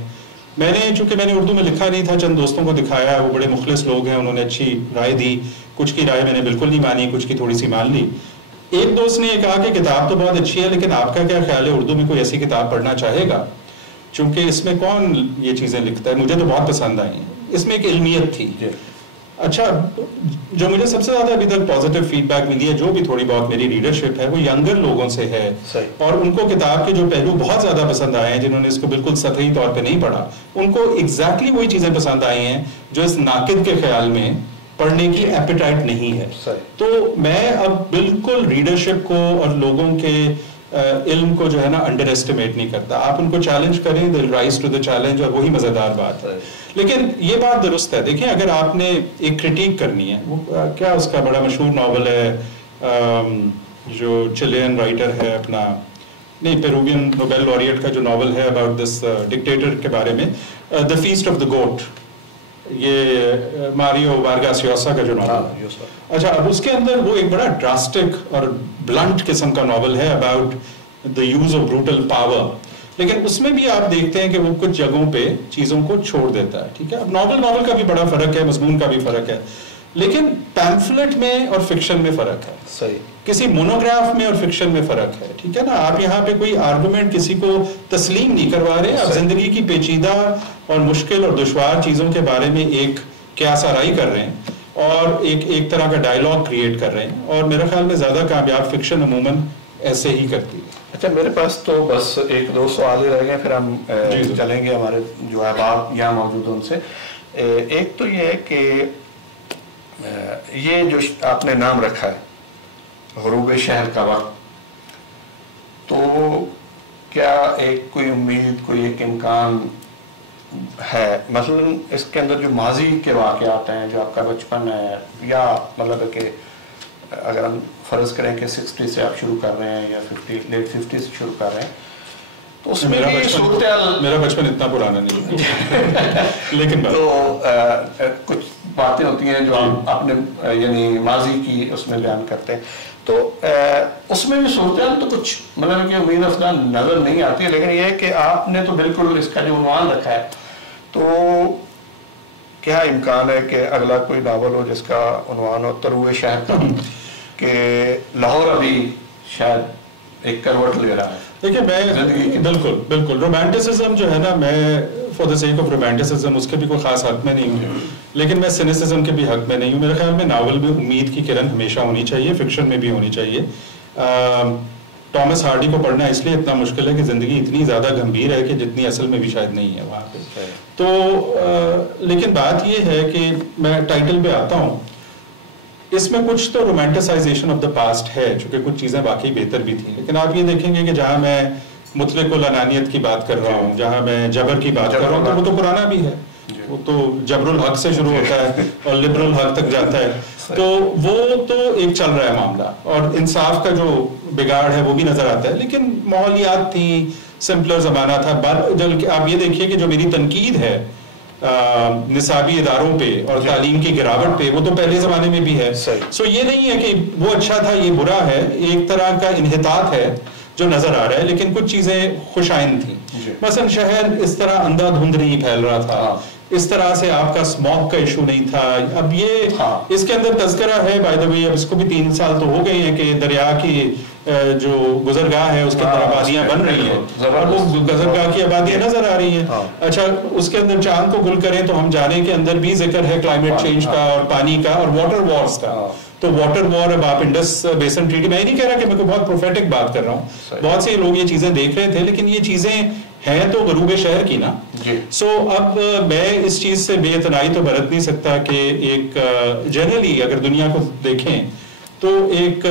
چونکہ میں نے اردو میں لکھا نہیں تھا, چند دوستوں کو دکھایا, وہ بڑے مخلص لوگ ہیں, انہوں نے اچھی رائے دی. کچھ کی رائے میں نے بالکل نہیں مانی, کچھ کی تھوڑی سی مان لی. ایک دوست نے یہ کہا کہ کتاب تو بہت اچھی ہے, لیکن آپ کا کیا خیال ہے اردو میں کوئی ایسی کتاب پڑھنا چاہے گا, چونکہ اس میں کون یہ چیزیں لکھتا ہے. مجھے تو بہت پسند آئی ہیں, اس میں ایک علمیت تھی. اچھا, جو مجھے سب سے زیادہ ابھی تک پازیٹیو فیڈ بیک ملی ہے, جو بھی تھوڑی بہت میری ریڈرشپ ہے, وہ ینگر لوگوں سے ہے. اور ان کو کتاب کے جو پہلو بہت زیادہ پسند آئے ہیں, جنہوں نے اس کو بالکل سطحی طور پہ نہیں پڑھا, ان کو ایگزیکٹلی وہی چیزیں پسند آئی ہیں جو اس ناقد کے خیال میں پڑھنے کی ایپیٹائٹ نہیں ہے. تو میں اب بالکل ریڈرشپ کو اور لوگوں کے علم کو جو ہے نا انڈر ایسٹیمیٹ نہیں کرتا. آپ ان کو چیلنج کریں, دے will rise to the challenge, اور وہی مزیدار بات ہے. لیکن یہ بات درست ہے, دیکھیں اگر آپ نے ایک کرٹیک کرنی ہے, وہ کیا اس کا بڑا مشہور ناول ہے جو چلین رائٹر ہے اپنا, نہیں پیرووین نوبیل لوریٹ کا جو ناول ہے اباؤٹ دس ڈکٹیٹر کے بارے میں, دا فیسٹ آف دا گوٹ, یہ ماریو وارگاس یوسا کا جو ناول ہے. اچھا, اب اس کے اندر وہ ایک بڑا ڈراسٹک اور بلنٹ قسم کا ناول ہے about the use of brutal power, لیکن اس میں بھی آپ دیکھتے ہیں کہ وہ کچھ جگہوں پہ چیزوں کو چھوڑ دیتا ہے. ٹھیک ہے, اب ناول کا بھی بڑا فرق ہے, مضمون کا بھی فرق ہے, لیکن پیمفلٹ میں اور فکشن میں فرق ہے. صحیح, کسی مونوگراف میں اور فکشن میں فرق ہے. ٹھیک ہے نا, آپ یہاں پہ کوئی آرگومنٹ کسی کو تسلیم نہیں کروا رہے, آپ زندگی کی پیچیدہ اور مشکل اور دشوار چیزوں کے بارے میں ایک قیاس آرائی کر رہے ہیں اور ایک طرح کا ڈائلاگ کریٹ کر رہے ہیں. اور میرے خیال میں زیادہ کامیاب فکشن عموماً ایسے ہی کرتی ہے. اچھا, میرے پاس تو بس 1-2 سوال ہی رہ گئے, پھر ہم چلیں گے ہمارے جو احباب یہاں موجود ہیں ان سے. ایک تو یہ ہے کہ یہ جو آپ نے نام رکھا ہے غروب شہر کا وقت, تو کیا ایک کوئی امید, کوئی ایک امکان ہے, مثلا اس کے اندر جو ماضی کے واقعات ہیں, جو آپ کا بچپن ہے, یا مطلب ہے کہ اگر ہم فرض کریں کہ 60 سے آپ شروع کر رہے ہیں یا لیٹ 50 سے شروع کر رہے ہیں, تو اس میں میرا بچپن اتنا پرانا نہیں ہے لیکن تو کچھ باتیں ہوتی ہیں جو آپ اپنے یعنی ماضی کی اس میں بیان کرتے ہیں, تو اس میں بھی صورتحال تو کچھ مطلب کہ امید افزا نظر نہیں آتی ہے. لیکن یہ ہے کہ آپ نے تو بالکل اس کا جو عنوان رکھا ہے, تو کیا امکان ہے کہ اگلا کوئی ناول ہو جس کا عنوان ہو طروع شہر کا, کہ لاہور ابھی شاید ایک کروٹ لے رہا ہے. دیکھیں, میں بالکل رومانٹسزم جو ہے نا, میں for the sake of romanticism اس کے بھی کوئی خاص حق میں نہیں ہوں, لیکن میں سینسزم کے بھی حق میں نہیں ہوں. میرے خیال میں ناول میں امید کی کرن ہمیشہ ہونی چاہیے, فکشن میں بھی ہونی چاہیے. ٹامس ہارڈی کو پڑھنا اس لیے اتنا مشکل ہے کہ زندگی اتنی زیادہ گمبھیر ہے کہ جتنی اصل میں بھی شاید نہیں ہے وہاں پہ. تو لیکن بات یہ ہے کہ میں ٹائٹل پہ آتا ہوں, اس میں کچھ تو رومانٹسائزیشن آف دا پاسٹ ہے, چونکہ کچھ چیزیں واقعی بہتر بھی تھیں. لیکن آپ یہ دیکھیں گے کہ جہاں میں مطلق العنانیت کی بات کر رہا ہوں, جہاں میں جبر کی بات کر رہا ہوں, تو وہ تو پرانا بھی ہے. وہ تو جبر الحق سے شروع ہوتا ہے اور لبر الحق تک جاتا ہے، تو وہ تو ایک چل رہا ہے معاملہ، اور انصاف کا جو بگاڑ ہے وہ بھی نظر آتا ہے. لیکن ماحولیات تھی، سمپلر زمانہ تھا. آپ یہ دیکھیے کہ جو میری تنقید ہے نصابی اداروں پہ اور تعلیم کی گراوٹ پہ، وہ تو پہلے زمانے میں بھی ہے. سو یہ نہیں ہے کہ وہ اچھا تھا یہ برا ہے، ایک طرح کا انحطاط ہے جو نظر آ رہا ہے. لیکن کچھ چیزیں خوش آئند تھیں. مثلا شہر اس طرح اندھا دھند نہیں پھیل رہا تھا، اس طرح سے آپ کا اسموگ کا ایشو نہیں تھا. اب یہ اس کے اندر تذکرہ ہے بائی دا وے، اب اس کو بھی 3 سال تو ہو گئے ہیں کہ دریا کی جو گزرگاہ ہے اس کے اندر آبادیاں بن رہی ہیں اور وہ گزرگاہ کی آبادیاں نظر آ رہی ہیں. اچھا اس کے اندر چاند کو گل کریں تو ہم جانے کے اندر بھی ذکر ہے کلائمیٹ چینج کا اور پانی کا اور واٹر وارز کا. تو واٹر وار اب آپ انڈس بیسن ٹریٹی، میں نہیں کہہ رہا کہ میں کوئی بہت پروفیٹک بات کر رہا ہوں، بہت سے لوگ یہ چیزیں دیکھ رہے تھے، لیکن یہ چیزیں ہیں تو غروب شہر کی نا. سو اب میں اس چیز سے بے اتنائی تو برت نہیں سکتا کہ ایک جنرلی اگر دنیا کو دیکھیں تو ایک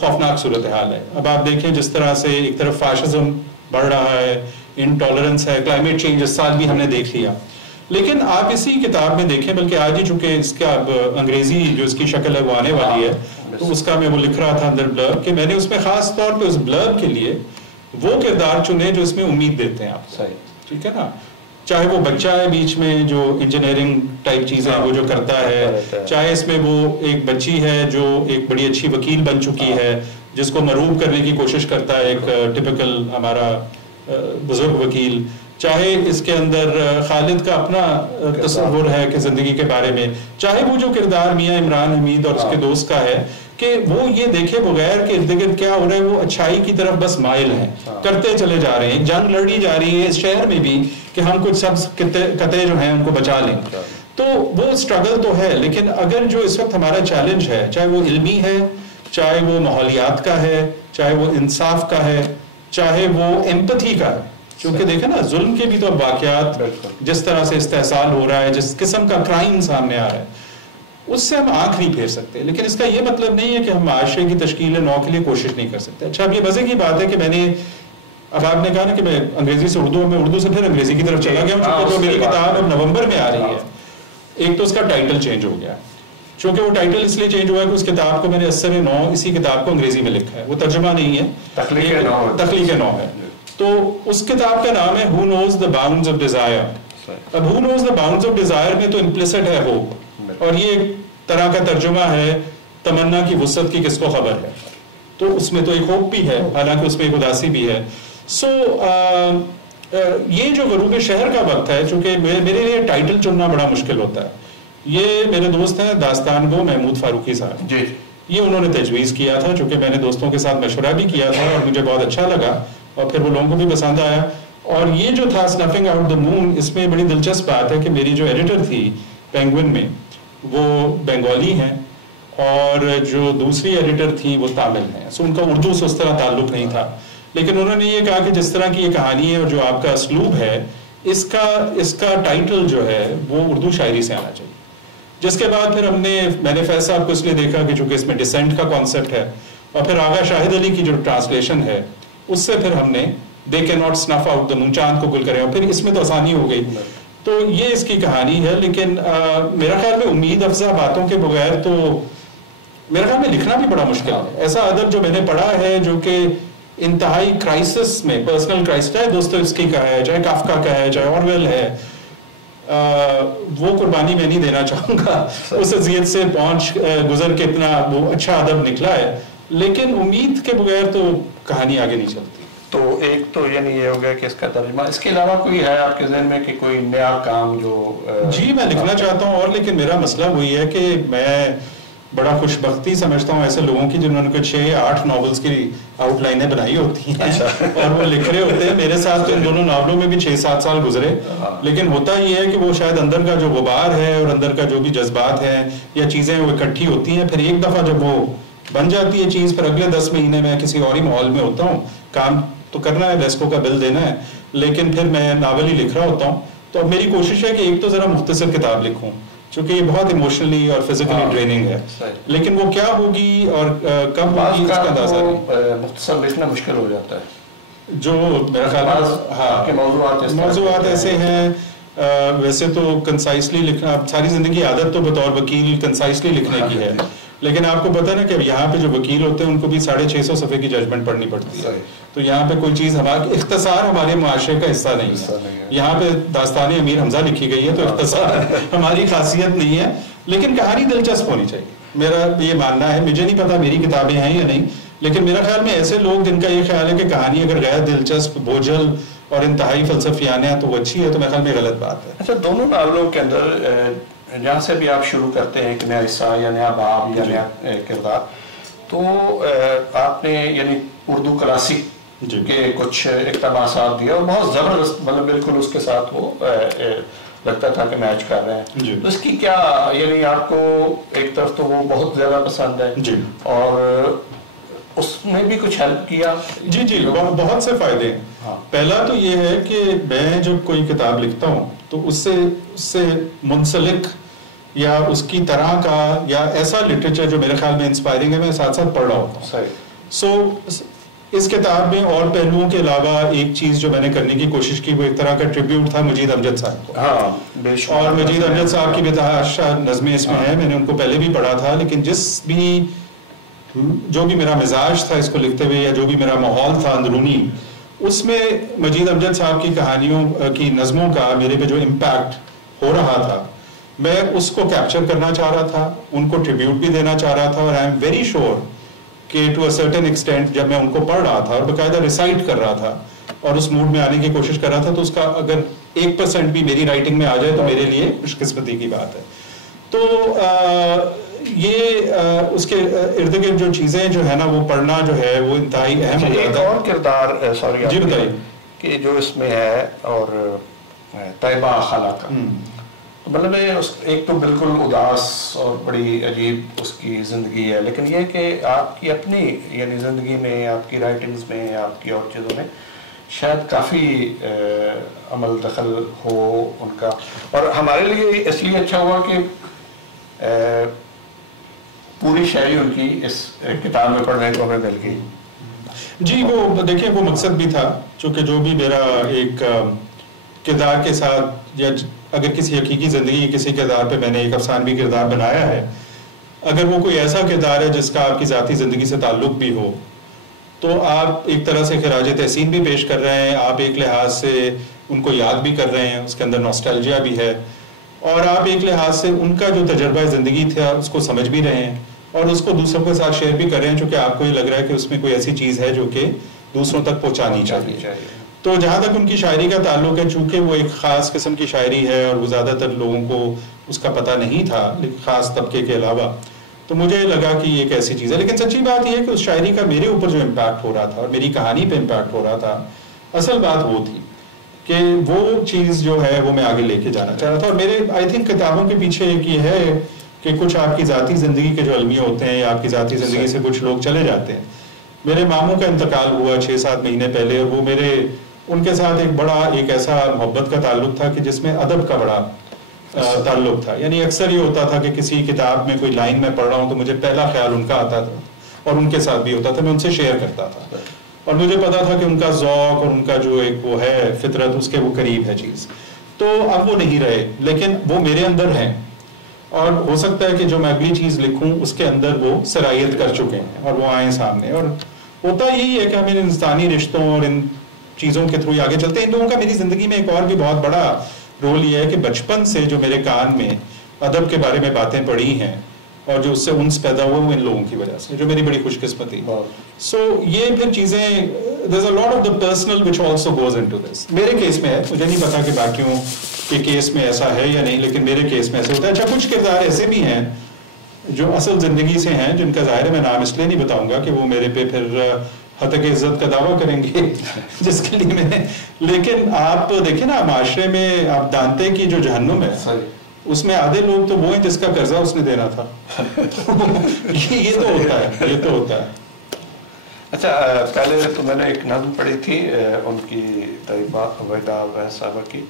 خوفناک صورتحال ہے. اب آپ دیکھیں جس طرح سے ایک طرف فاشزم بڑھ رہا ہے، انٹالرنس ہے، کلائمیٹ چینج اس سال بھی ہم نے دیکھ لیا. لیکن آپ اسی کتاب میں دیکھیں، بلکہ آج ہی چونکہ اس کا اب انگریزی جو اس کی شکل ہے وہ آنے والی ہے، تو اس کا میں وہ لکھ رہا تھا اندر بلرب، کہ میں نے اس میں خاص طور پہ اس بلرب کے لیے وہ کردار چنے جو اس میں امید دیتے ہیں آپ کو. ٹھیک ہے نا، چاہے وہ بچہ ہے بیچ میں جو انجینئرنگ ٹائپ چیزیں وہ جو کرتا ہے، چاہے اس میں وہ ایک بچی ہے جو ایک بڑی اچھی وکیل بن چکی ہے جس کو مروب کرنے کی کوشش کرتا ہے ایک ٹپیکل ہمارا بزرگ وکیل، چاہے اس کے اندر خالد کا اپنا تصور ہے کہ زندگی کے بارے میں، چاہے وہ جو کردار میاں عمران حمید اور اس کے دوست کا ہے کہ وہ یہ دیکھے بغیر کہ ارد گرد کیا ہو رہا ہے، وہ اچھائی کی طرف بس مائل ہیں، کرتے چلے جا رہے ہیں. ایک جنگ لڑی جا رہی ہے اس شہر میں بھی کہ ہم کچھ سب قطعے جو ہیں ان کو بچا لیں. تو وہ اسٹرگل تو ہے، لیکن اگر جو اس وقت ہمارا چیلنج ہے، چاہے وہ علمی ہے، چاہے وہ ماحولیات کا ہے، چاہے وہ انصاف کا ہے، چاہے وہ ایمپتھی کا ہے، کیونکہ دیکھیں نا ظلم کے بھی تو واقعات جس طرح سے استحصال ہو رہا ہے، جس قسم کا کرائم سامنے آ رہا ہے، اس سے ہم آنکھ نہیں پھیر سکتے. لیکن اس کا یہ مطلب نہیں ہے کہ ہم معاشرے کی تشکیل نو کے لیے کوشش نہیں کر سکتے. اچھا اب یہ مزے کی بات ہے کہ میں نے اب آپ نے کہا نا کہ میں انگریزی سے اردو میں اردو سے پھر انگریزی کی طرف چلا گیا ہوں، چونکہ جو میری کتاب اب نومبر میں آ رہی ہے، ایک تو اس کا ٹائٹل چینج ہو گیا، چونکہ وہ ٹائٹل اس لیے چینج ہوا ہے کہ اس کتاب کو میں نے اثر نو اسی کتاب کو انگریزی میں لکھا ہے، وہ ترجمہ نہیں ہے، تخلیق نو ہے. تو اس کتاب کا نام ہے Who Knows the Bounds of Desire. اب Who Knows the Bounds of Desire میں تو implicit ہے hope، اور یہ ایک طرح کا ترجمہ ہے تمنا کی وسعت کی کس کو خبر ہے، تو اس میں تو ایک ہوپ بھی ہے، حالانکہ اس میں ایک اداسی بھی ہے. سو یہ جو غروب شہر کا وقت ہے، چونکہ میرے لیے ٹائٹل چننا بڑا مشکل ہوتا ہے. یہ میرے دوست ہیں داستان گو محمود فاروقی صاحب، یہ انہوں نے تجویز کیا تھا، چونکہ میں نے دوستوں کے ساتھ مشورہ بھی کیا تھا اور مجھے بہت اچھا لگا اور پھر وہ لوگوں کو بھی پسند آیا. اور یہ جو تھا سنفنگ آؤٹ دا مون، اس میں بڑی دلچسپ بات ہے کہ میری جو ایڈیٹر تھی پینگوئن میں وہ بنگالی ہیں اور جو دوسری ایڈیٹر تھی وہ تامل ہیں، سو ان کا اردو سے اس طرح تعلق نہیں تھا. لیکن انہوں نے یہ کہا کہ جس طرح کی یہ کہانی ہے اور جو آپ کا اسلوب ہے، اس کا ٹائٹل جو ہے وہ اردو شاعری سے آنا چاہیے. جس کے بعد پھر میں نے فیض صاحب کو اس لیے دیکھا کہ چونکہ اس میں ڈسینٹ کا کانسیپٹ ہے، اور پھر آغا شاہد علی کی جو ٹرانسلیشن ہے اس سے پھر ہم نے دے کے ناٹ سنف آؤٹ دا مون، چاند کو گل کریں، اور پھر اس میں تو آسانی ہو گئی. تو یہ اس کی کہانی ہے. لیکن میرا خیال میں امید افزا باتوں کے بغیر تو میرا خیال میں لکھنا بھی بڑا مشکل ہے. ایسا ادب جو میں نے پڑھا ہے جو کہ انتہائی کرائسس میں، پرسنل کرائسس، چاہے دوستویفسکی کا ہے، چاہے کافکا کا ہے، چاہے آرویل ہے، وہ قربانی میں نہیں دینا چاہوں گا. اس اذیت سے پہنچ گزر کے اتنا وہ اچھا ادب نکلا ہے، لیکن امید کے بغیر تو کہانی آگے نہیں چلتی. تو ایک تو یعنی یہ ہو گیا کہ اس کا ترجمہ، اس کے علاوہ کوئی ہے آپ کے ذہن میں کہ کوئی نیا کام جو جی میں لکھنا چاہتا ہوں؟ اور لیکن میرا مسئلہ وہی ہے کہ میں بڑا خوش بختی سمجھتا ہوں ایسے لوگوں کی جنہوں نے 6-8 ناولز کی آؤٹ لائنیں بنائی ہوتی ہیں اور وہ لکھ رہے ہوتے ہیں. میرے ساتھ تو ان دونوں ناولوں میں بھی 6-7 سال گزرے. لیکن ہوتا یہ ہے کہ وہ شاید اندر کا جو غبار ہے اور اندر کا جو بھی جذبات ہیں یا چیزیں وہ اکٹھی ہوتی ہیں، پھر ایک دفعہ جب وہ بن جاتی ہے چیز، پھر اگلے 10 مہینے میں کسی اور ہی ماحول میں ہوتا ہوں. کام تو کرنا ہے، ڈیسکو کا بل دینا ہے، لیکن پھر میں ناول ہی لکھ رہا ہوتا ہوں. تو اب میری کوشش ہے کہ ایک تو ذرا مختصر کتاب لکھوں، چونکہ یہ بہت ایموشنلی اور فزیکلی ڈریننگ ہے. لیکن وہ کیا ہوگی اور کب ہوگی اس کا اندازہ نہیں. مختصر لکھنا مشکل ہو جاتا ہے. جو میرا خیال ہے موضوعات ایسے ہیں ویسے تو کنسائسلی لکھنا ساری زندگی عادت تو بطور وکیل کنسائسلی لکھنے کی ہے، لیکن آپ کو پتہ ہے نا کہ یہاں پہ جو وکیل ہوتے ہیں ان کو بھی 650 صفحے کی ججمنٹ پڑھنی پڑتی ہے، تو یہاں پہ کوئی چیز اختصار ہمارے معاشرے کا حصہ نہیں ہے. یہاں پہ داستان امیر حمزہ لکھی گئی ہے تو اختصار ہماری خاصیت نہیں ہے، لیکن کہانی دلچسپ ہونی چاہیے، میرا یہ ماننا ہے. مجھے نہیں پتا میری کتابیں ہیں یا نہیں، لیکن میرا خیال میں ایسے لوگ جن کا یہ خیال ہے کہ کہانی اگر غیر دلچسپ، بوجھل اور انتہائی فلسفیانہ ہے تو وہ اچھی ہے، تو میرے خیال میں غلط بات ہے. اچھا، دونوں ناولوں کے اندر جہاں سے بھی آپ شروع کرتے ہیں ایک نیا حصہ یا نیا باب یا نیا کردار، تو آپ نے یعنی اردو کلاسک کے کچھ اقتباسات دیے اور بہت زبردست، مطلب بالکل اس کے ساتھ وہ لگتا تھا کہ میچ کر رہے ہیں. تو اس کی کیا یعنی آپ کو ایک طرف تو وہ بہت زیادہ پسند ہے اور اس میں بھی کچھ ہیلپ کیا؟ جی بہت سے فائدے ہیں. پہلا تو یہ ہے کہ میں جب کوئی کتاب لکھتا ہوں تو اس سے منسلک یا اس کی طرح کا یا ایسا لٹریچر جو میرے خیال میں انسپائرنگ ہے، میں ساتھ ساتھ پڑھ رہا ہوتا ہوں. سو اس کتاب میں اور پہلوؤں کے علاوہ ایک چیز جو میں نے کرنے کی کوشش کی وہ ایک طرح کا ٹریبیوٹ تھا مجید امجد صاحب کو. اور مجید امجد صاحب کی بتحاشا نظمیں اس میں ہیں، میں نے ان کو پہلے بھی پڑھا تھا، لیکن جو بھی میرا مزاج تھا اس کو لکھتے ہوئے یا جو بھی میرا ماحول تھا اندرونی، اس میں مجید امجد صاحب کی کہانیوں کی نظموں کا میرے پہ جو امپیکٹ ہو رہا تھا میں اس کو کیپچر کرنا چاہ رہا تھا، ان کو ٹریبیوٹ بھی دینا چاہ رہا تھا. اور آئی ایم ویری شیور کہ ٹو اے سرٹن ایکسٹینٹ جب میں ان کو پڑھ رہا تھا اور باقاعدہ ریسائٹ کر رہا تھا اور اس موڈ میں آنے کی کوشش کر رہا تھا، تو اس کا اگر 1% بھی میری رائٹنگ میں آ جائے تو میرے لیے خوش قسمتی کی بات ہے. تو یہ اس کے ارد گرد جو چیزیں جو ہے نا وہ پڑھنا جو ہے وہ انتہائی اہم ہے. ایک اور کردار سوری جی بتائیے کہ جو اس میں ہے اور طیبہ خالہ کا، مطلب ایک تو بالکل اداس اور بڑی عجیب اس کی زندگی ہے، لیکن یہ کہ آپ کی اپنی یعنی زندگی میں، آپ کی رائٹنگز میں، آپ کی اور چیزوں میں شاید کافی عمل دخل ہو ان کا، اور ہمارے لیے اس لیے اچھا ہوا کہ پوری شاعری ان کی اس کتاب میں پڑھنے کو ہمیں مل گئی. جی وہ دیکھیں وہ مقصد بھی تھا، چونکہ جو بھی میرا ایک کردار کے ساتھ یا اگر کسی حقیقی زندگی کسی کردار پہ میں نے ایک افسانوی کردار بنایا ہے، اگر وہ کوئی ایسا کردار ہے جس کا آپ کی ذاتی زندگی سے تعلق بھی ہو، تو آپ ایک طرح سے خراج تحسین بھی پیش کر رہے ہیں، آپ ایک لحاظ سے ان کو یاد بھی کر رہے ہیں، اس کے اندر نوسٹیلجیا بھی ہے، اور آپ ایک لحاظ سے ان کا جو تجربہ زندگی تھا اس کو سمجھ بھی رہے ہیں اور اس کو دوسروں کے ساتھ شیئر بھی کر رہے ہیں، چونکہ آپ کو یہ لگ رہا ہے کہ اس میں کوئی ایسی چیز ہے جو کہ دوسروں تک پہنچانی چاہیے. تو جہاں تک ان کی شاعری کا تعلق ہے، چونکہ وہ ایک خاص قسم کی شاعری ہے اور وہ زیادہ تر لوگوں کو اس کا پتہ نہیں تھا خاص طبقے کے علاوہ، تو مجھے لگا کہ یہ ایک ایسی چیز ہے. لیکن سچی بات یہ ہے کہ اس شاعری کا میرے اوپر جو امپیکٹ ہو رہا تھا اور میری کہانی پہ امپیکٹ ہو رہا تھا، اصل بات وہ تھی کہ وہ چیز جو ہے وہ میں آگے لے کے جانا چاہ رہا تھا. اور میرے آئی تھنک کتابوں کے پیچھے ایک یہ ہے کہ کچھ آپ کی ذاتی زندگی کے جو المیہ ہوتے ہیں یا آپ کی ذاتی زندگی سے کچھ لوگ چلے جاتے ہیں. میرے ماموں کا انتقال ہوا 6-7 مہینے پہلے، اور وہ میرے ان کے ساتھ ایک ایسا محبت کا تعلق تھا کہ جس میں ادب کا بڑا تعلق تھا. یعنی اکثر یہ ہوتا تھا کہ کسی کتاب میں کوئی لائن میں پڑھ رہا ہوں تو مجھے پہلا خیال ان کا آتا تھا، اور ان کے ساتھ بھی ہوتا تھا، میں ان سے شیئر کرتا تھا، اور مجھے پتا تھا کہ ان کا ذوق اور ان کا جو ایک وہ ہے فطرت، اس کے وہ قریب ہے چیز. تو اب وہ نہیں رہے، لیکن وہ میرے اندر ہیں، اور ہو سکتا ہے کہ جو میں اگلی چیز لکھوں اس کے اندر وہ صلاحیت کر چکے ہیں اور وہ آئیں سامنے. اور ہوتا یہی ہے کہ ہم ان انسانی رشتوں اور ان چیزوں کے تھرو آگے چلتے ہیں. ان لوگوں کا میری زندگی میں ایک اور بھی بہت بڑا رول یہ ہے کہ بچپن سے جو میرے کان میں ادب کے بارے میں باتیں پڑھی ہیں اور جو اس سے انس پیدا ہوا وہ ان لوگوں کی وجہ سے، جو میری بڑی خوش قسمتی. سو یہ پھر چیزیں there's a lot of the personal which also goes into this. میرے کیس میں ہے، مجھے نہیں پتا کہ باقیوں کے کیس میں ایسا ہے یا نہیں، لیکن میرے کیس میں ایسا ہوتا ہے. اچھا کچھ کردار ایسے بھی ہیں جو اصل زندگی سے ہیں، جن کا ظاہر ہے میں نام اس لیے نہیں بتاؤں گا کہ وہ میرے پہ پھر حتق عزت کا دعویٰ کریں گے جس کے لیے میں، لیکن آپ دیکھیں نا معاشرے میں آپ دانتے کی جو جہنم ہے اس میں آدھے لوگ تو وہ ہیں جس کا قرضہ اس نے دینا تھا. یہ تو ہوتا ہے، یہ تو ہوتا ہے. اچھا پہلے تو میں نے ایک نظم پڑھی تھی ان کی طیبہ عبیدہ صاحبہ کی،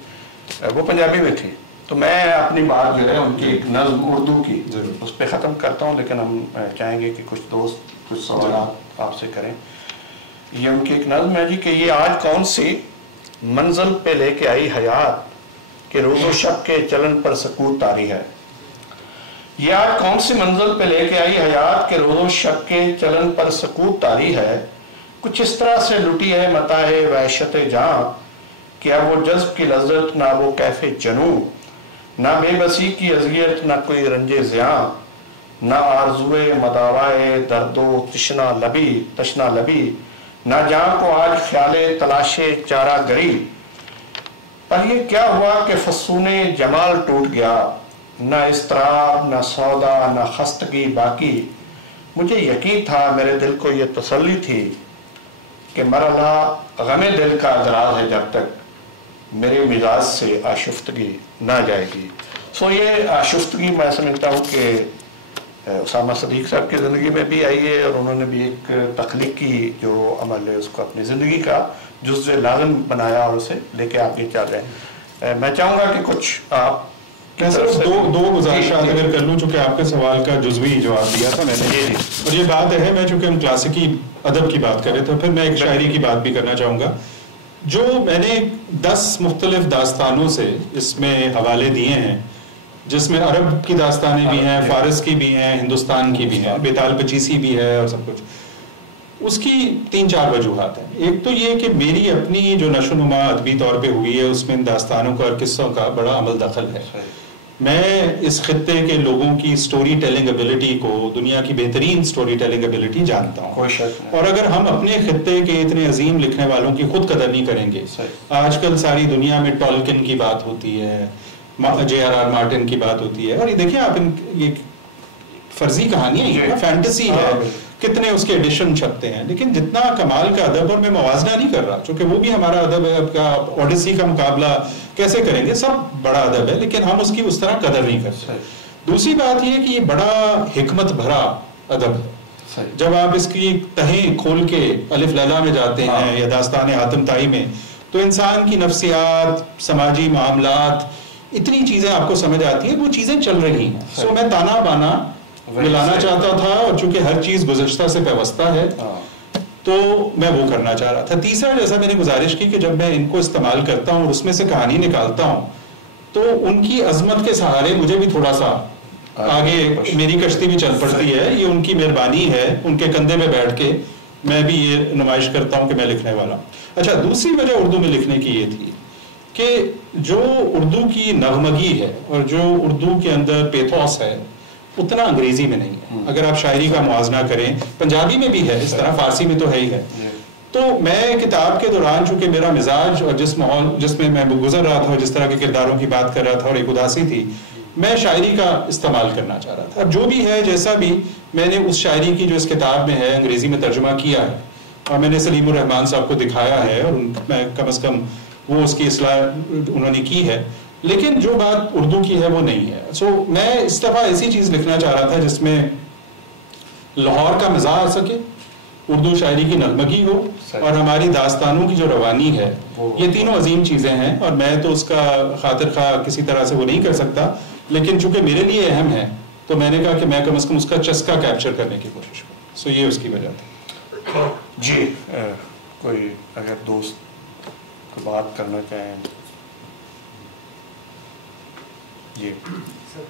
وہ پنجابی میں تھی، تو میں اپنی بات جو ہے ان کی ایک نظم اردو کی اس پہ ختم کرتا ہوں، لیکن ہم چاہیں گے کہ کچھ دوست کچھ سوالات آپ سے کریں. یہ ان کی ایک نظم ہے جی کہ یہ آج کون سی منزل پہ لے کے آئی حیات کہ روز و شب کے چلن پر سکوت طاری ہے. یہ آج کون سی منزل پہ لے کے آئی حیات کہ روز و شب کے چلن پر سکوت طاری ہے. کچھ اس طرح سے لٹی ہے متاع وحشت جاں کہ اب وہ جذب کی لذت نہ وہ کیف جنوں، نہ بے بسی کی اذیت نہ کوئی رنج زیاں، نہ آرزوئے مداوائے درد و تشنا لبی، نہ جاں کو آج خیال تلاش چارہ گری. پر یہ کیا ہوا کہ فسون جمال ٹوٹ گیا، نہ اضطراب نہ سودا نہ خستگی باقی. مجھے یقین تھا، میرے دل کو یہ تسلی تھی کہ مرحلہ غم دل کا اعتراض ہے جب تک میرے مزاج سے آشفتگی نہ جائے گی. سو یہ آشفتگی میں سمجھتا ہوں کہ اسامہ صدیق صاحب کی زندگی میں بھی آئی ہے، اور انہوں نے بھی ایک تخلیقی جو عمل ہے اس کو اپنی زندگی کا جزء لازم بنایا اور اسے لے کے آگے چل رہے ہیں. میں چاہوں گا کہ کچھ آپ صرف دو گزارشات اگر کر لوں، چونکہ آپ کے سوال کا جزوی جواب دیا تھا میں نے، اور یہ بات ہے میں چونکہ ہم کلاسیکی ادب کی بات کر رہے تھے، پھر میں ایک شاعری کی بات بھی کرنا چاہوں گا. جو میں نے 10 مختلف داستانوں سے اس میں حوالے دیے ہیں، جس میں عرب کی داستانیں بھی ہیں، فارس کی بھی ہیں، ہندوستان کی بھی ہیں، بیتال پچیسی بھی ہے اور سب کچھ. اس کی 3-4 وجوہات ہیں. ایک تو یہ کہ میری اپنی جو نشو نما ادبی طور پہ ہوئی ہے اس میں ان داستانوں کا اور قصوں کا بڑا عمل دخل ہے. میں اس خطے کے لوگوں کی سٹوری ٹیلنگ ایبلٹی کو دنیا کی بہترین سٹوری ٹیلنگ ایبلٹی جانتا ہوں، اور اگر ہم اپنے خطے کے اتنے عظیم لکھنے والوں کی خود قدر نہیں کریں گے، آج کل ساری دنیا میں ٹولکن کی بات ہوتی ہے، JRR مارٹن کی بات ہوتی ہے، اور یہ دیکھیں آپ یہ فرضی کہانیاں ہیں، فینٹیسی ہے، کتنے اس کے ایڈیشن چھپتے ہیں، لیکن جتنا کمال کا ادب، اور میں موازنہ نہیں کر رہا چونکہ وہ بھی ہمارا ادب ہے، اب کا اوڈیسی کا مقابلہ کیسے کریں گے، سب بڑا ادب ہے لیکن ہم اس کی اس طرح قدر نہیں کرتے. دوسری بات یہ کہ یہ بڑا حکمت بھرا ادب ہے. جب آپ اس کی تہیں کھول کے الف لیلا میں جاتے ہیں یا داستان حاتم طائی میں، تو انسان کی نفسیات، سماجی معاملات، اتنی چیزیں آپ کو سمجھ آتی ہیں، وہ چیزیں چل رہی ہیں. سو میں تانا بانا ملانا چاہتا تھا، اور چونکہ ہر چیز گزشتہ سے پیوستہ ہے تو میں وہ کرنا چاہ رہا تھا. تیسرا، جیسا میں نے گزارش کی کہ جب میں ان کو استعمال کرتا ہوں اور اس میں سے کہانی نکالتا ہوں تو ان کی عظمت کے سہارے مجھے بھی تھوڑا سا آگے میری کشتی بھی چل پڑتی ہے. یہ ان کی مہربانی ہے، ان کے کندھے پہ بیٹھ کے میں بھی یہ نمائش کرتا ہوں کہ میں لکھنے والا ہوں. اچھا، دوسری وجہ اردو میں لکھنے کی یہ تھی کہ جو اردو کی نغمگی ہے اور جو اردو کے اندر پیتھوس ہے اتنا انگریزی میں نہیں ہے. اگر آپ شاعری کا موازنہ کریں، پنجابی میں بھی ہے اس طرح، فارسی میں تو ہے ہی ہے. تو میں کتاب کے دوران چونکہ میرا مزاج اور جس ماحول جس میں گزر رہا تھا، جس طرح کے کرداروں کی بات کر رہا تھا اور ایک اداسی تھی، میں شاعری کا استعمال کرنا چاہ رہا تھا. اب جو بھی ہے جیسا بھی، میں نے اس شاعری کی جو اس کتاب میں ہے انگریزی میں ترجمہ کیا ہے، اور میں نے سلیم الرحمان صاحب کو دکھایا ہے، اور میں کم از کم وہ اس کی اصلاح انہوں نے کی ہے، لیکن جو بات اردو کی ہے وہ نہیں ہے. سو میں اس دفعہ ایسی چیز لکھنا چاہ رہا تھا جس میں لاہور کا مزاح آ سکے، اردو شاعری کی نغمگی ہو، اور ہماری داستانوں کی جو روانی ہے. یہ تینوں عظیم چیزیں ہیں، اور میں تو اس کا خاطر خواہ کسی طرح سے وہ نہیں کر سکتا، لیکن چونکہ میرے لیے اہم ہے تو میں نے کہا کہ میں کم از کم اس کا چسکا کیپچر کرنے کی کوشش کروں. سو یہ اس کی وجہ تھی. جی، کوئی اگر دوست بات کرنا چاہیں. جی سر،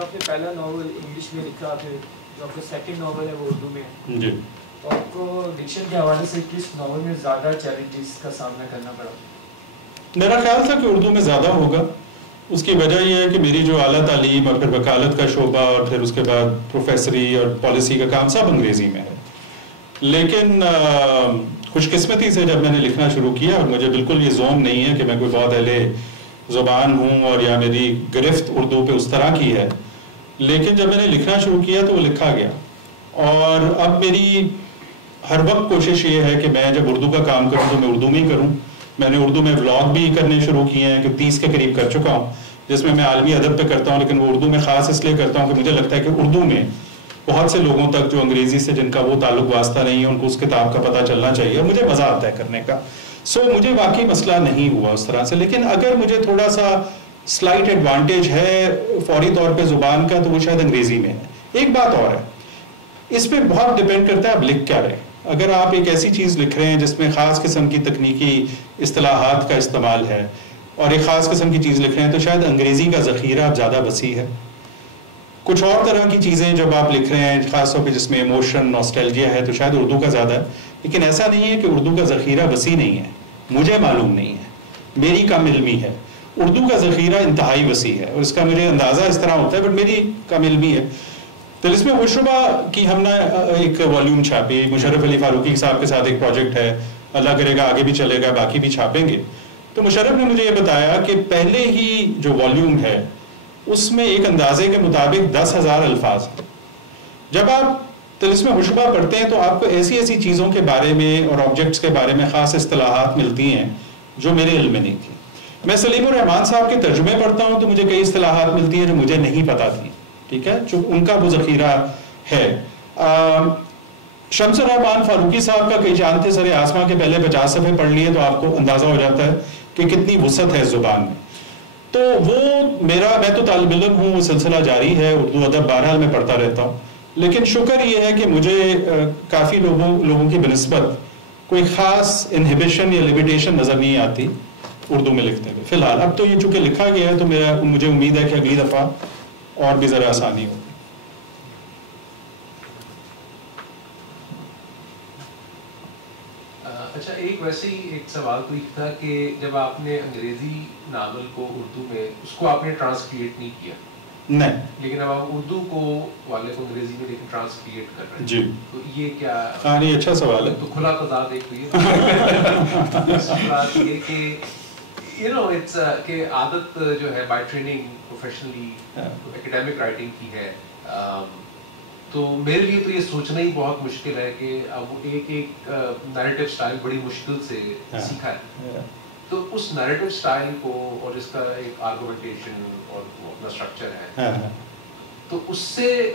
آپ نے پہلا ناول انگلش میں لکھا، پھر جو آپ کا سیکنڈ ناول ہے وہ اردو میں ہے. جی، تو آپ کو ڈکشن کے حوالے سے کس ناول میں زیادہ چیلنجز کا سامنا کرنا پڑا؟ میرا خیال تھا کہ اردو میں زیادہ ہوگا. اس کی وجہ یہ ہے کہ میری جو اعلیٰ تعلیم اور پھر وکالت کا شعبہ اور پھر اس کے بعد پروفیسری اور پالیسی کا کام سب انگریزی میں ہے. لیکن خوش قسمتی سے جب میں نے لکھنا شروع کیا، اور مجھے بالکل یہ زوم نہیں ہے کہ میں کوئی بہت اہل زبان ہوں اور یا میری گرفت اردو پہ اس طرح کی ہے، لیکن جب میں نے لکھنا شروع کیا تو وہ لکھا گیا. اور اب میری ہر وقت کوشش یہ ہے کہ میں جب اردو کا کام کروں تو میں اردو میں ہی کروں. میں نے اردو میں ولاگ بھی کرنے شروع کیے ہیں، کہ 30 کے قریب کر چکا ہوں، جس میں عالمی ادب پہ کرتا ہوں، لیکن وہ اردو میں خاص اس لیے کرتا ہوں کہ مجھے لگتا ہے کہ اردو میں بہت سے لوگوں تک جو انگریزی سے جن کا وہ تعلق واسطہ نہیں ہے، ان کو اس کتاب کا پتہ چلنا چاہیے، اور مجھے مزہ آتا ہے کرنے کا. سو مجھے واقعی مسئلہ نہیں ہوا اس طرح سے. لیکن اگر مجھے تھوڑا سا سلائٹ ایڈوانٹیج ہے فوری طور پہ زبان کا، تو وہ شاید انگریزی میں ہے. ایک بات اور ہے، اس پہ بہت ڈیپینڈ کرتا ہے آپ لکھ کیا رہے. اگر آپ ایک ایسی چیز لکھ رہے ہیں جس میں خاص قسم کی تکنیکی اصطلاحات کا استعمال ہے، اور ایک خاص قسم کی چیز لکھ رہے ہیں تو شاید انگریزی کا ذخیرہ زیادہ وسیع ہے. کچھ اور طرح کی چیزیں جب آپ لکھ رہے ہیں خاص طور پہ جس میں ایموشن نوسٹیلجیا ہے تو شاید اردو کا زیادہ ہے. لیکن ایسا نہیں ہے کہ اردو کا ذخیرہ وسیع نہیں ہے. مجھے معلوم نہیں ہے, میری کم علمی ہے. اردو کا ذخیرہ انتہائی وسیع ہے اور اس کا مجھے اندازہ اس طرح ہوتا ہے, بٹ میری کم علمی ہے. طلسم ہوشربا کی ہم نے ایک والیوم چھاپی, مشرف علی فاروقی صاحب کے ساتھ ایک پروجیکٹ ہے, اللہ کرے گا آگے بھی چلے گا, باقی بھی چھاپیں گے. تو مشرف نے مجھے یہ بتایا کہ پہلے ہی جو والیوم ہے اس میں ایک اندازے کے مطابق 10,000 الفاظ ہیں. جب آپ طلسم ہوشربا پڑھتے ہیں تو آپ کو ایسی ایسی چیزوں کے بارے میں اور آبجیکٹس کے بارے میں خاص اصطلاحات ملتی ہیں جو میرے علم میں نہیں تھی. میں سلیم الرحمان صاحب کے ترجمے پڑھتا ہوں تو مجھے کئی اصطلاحات ملتی ہیں جو مجھے نہیں پتا تھی. ٹھیک ہے, جو ان کا وہ ذخیرہ ہے. شمس الرحمان فاروقی صاحب کا کئی جانتے سر آسماں کے پہلے 50 صفحے پڑھ لیے تو آپ کو اندازہ ہو جاتا ہے کہ کتنی وسعت ہے اس زبان میں. تو وہ میں تو طالب علم ہوں, وہ سلسلہ جاری ہے, اردو ادب بہرحال میں پڑھتا رہتا ہوں. لیکن شکر یہ ہے کہ مجھے کافی لوگوں کی بنسبت کوئی خاص انہیبیشن یا لمیٹیشن نظر نہیں آتی اردو میں لکھتے ہوئے فی الحال. اب تو یہ چونکہ لکھا گیا ہے تو مجھے امید ہے کہ اگلی دفعہ اور بھی ذرا آسانی ہوگی. اچھا, ایک ویسے ہی ایک سوال تو تھا کہ جب آپ نے انگریزی ناول کو اردو میں اس کو آپ نے ٹرانسلیٹ نہیں کیا, نہیں, لیکن اب آپ اردو کو والے کو انگریزی میں لیکن ٹرانسلیٹ کر رہے ہیں. جی, تو یہ کیا؟ ہاں نہیں, اچھا سوال ہے. تو کھلا تضاد ایک کہ اٹس کہ عادت جو ہے بائی ٹریننگ پروفیشنلی ایکیڈیمک رائٹنگ کی ہے, تو میرے لیے تو یہ سوچنا ہی بہت مشکل ہے کہ اب ایک نیریٹو سٹائل بڑی مشکل سے سیکھا ہے. تو اس نیریٹو سٹائل کو اور اس کا ایک آرگومنٹیشن اور اپنا اسٹرکچر ہے, تو اس سے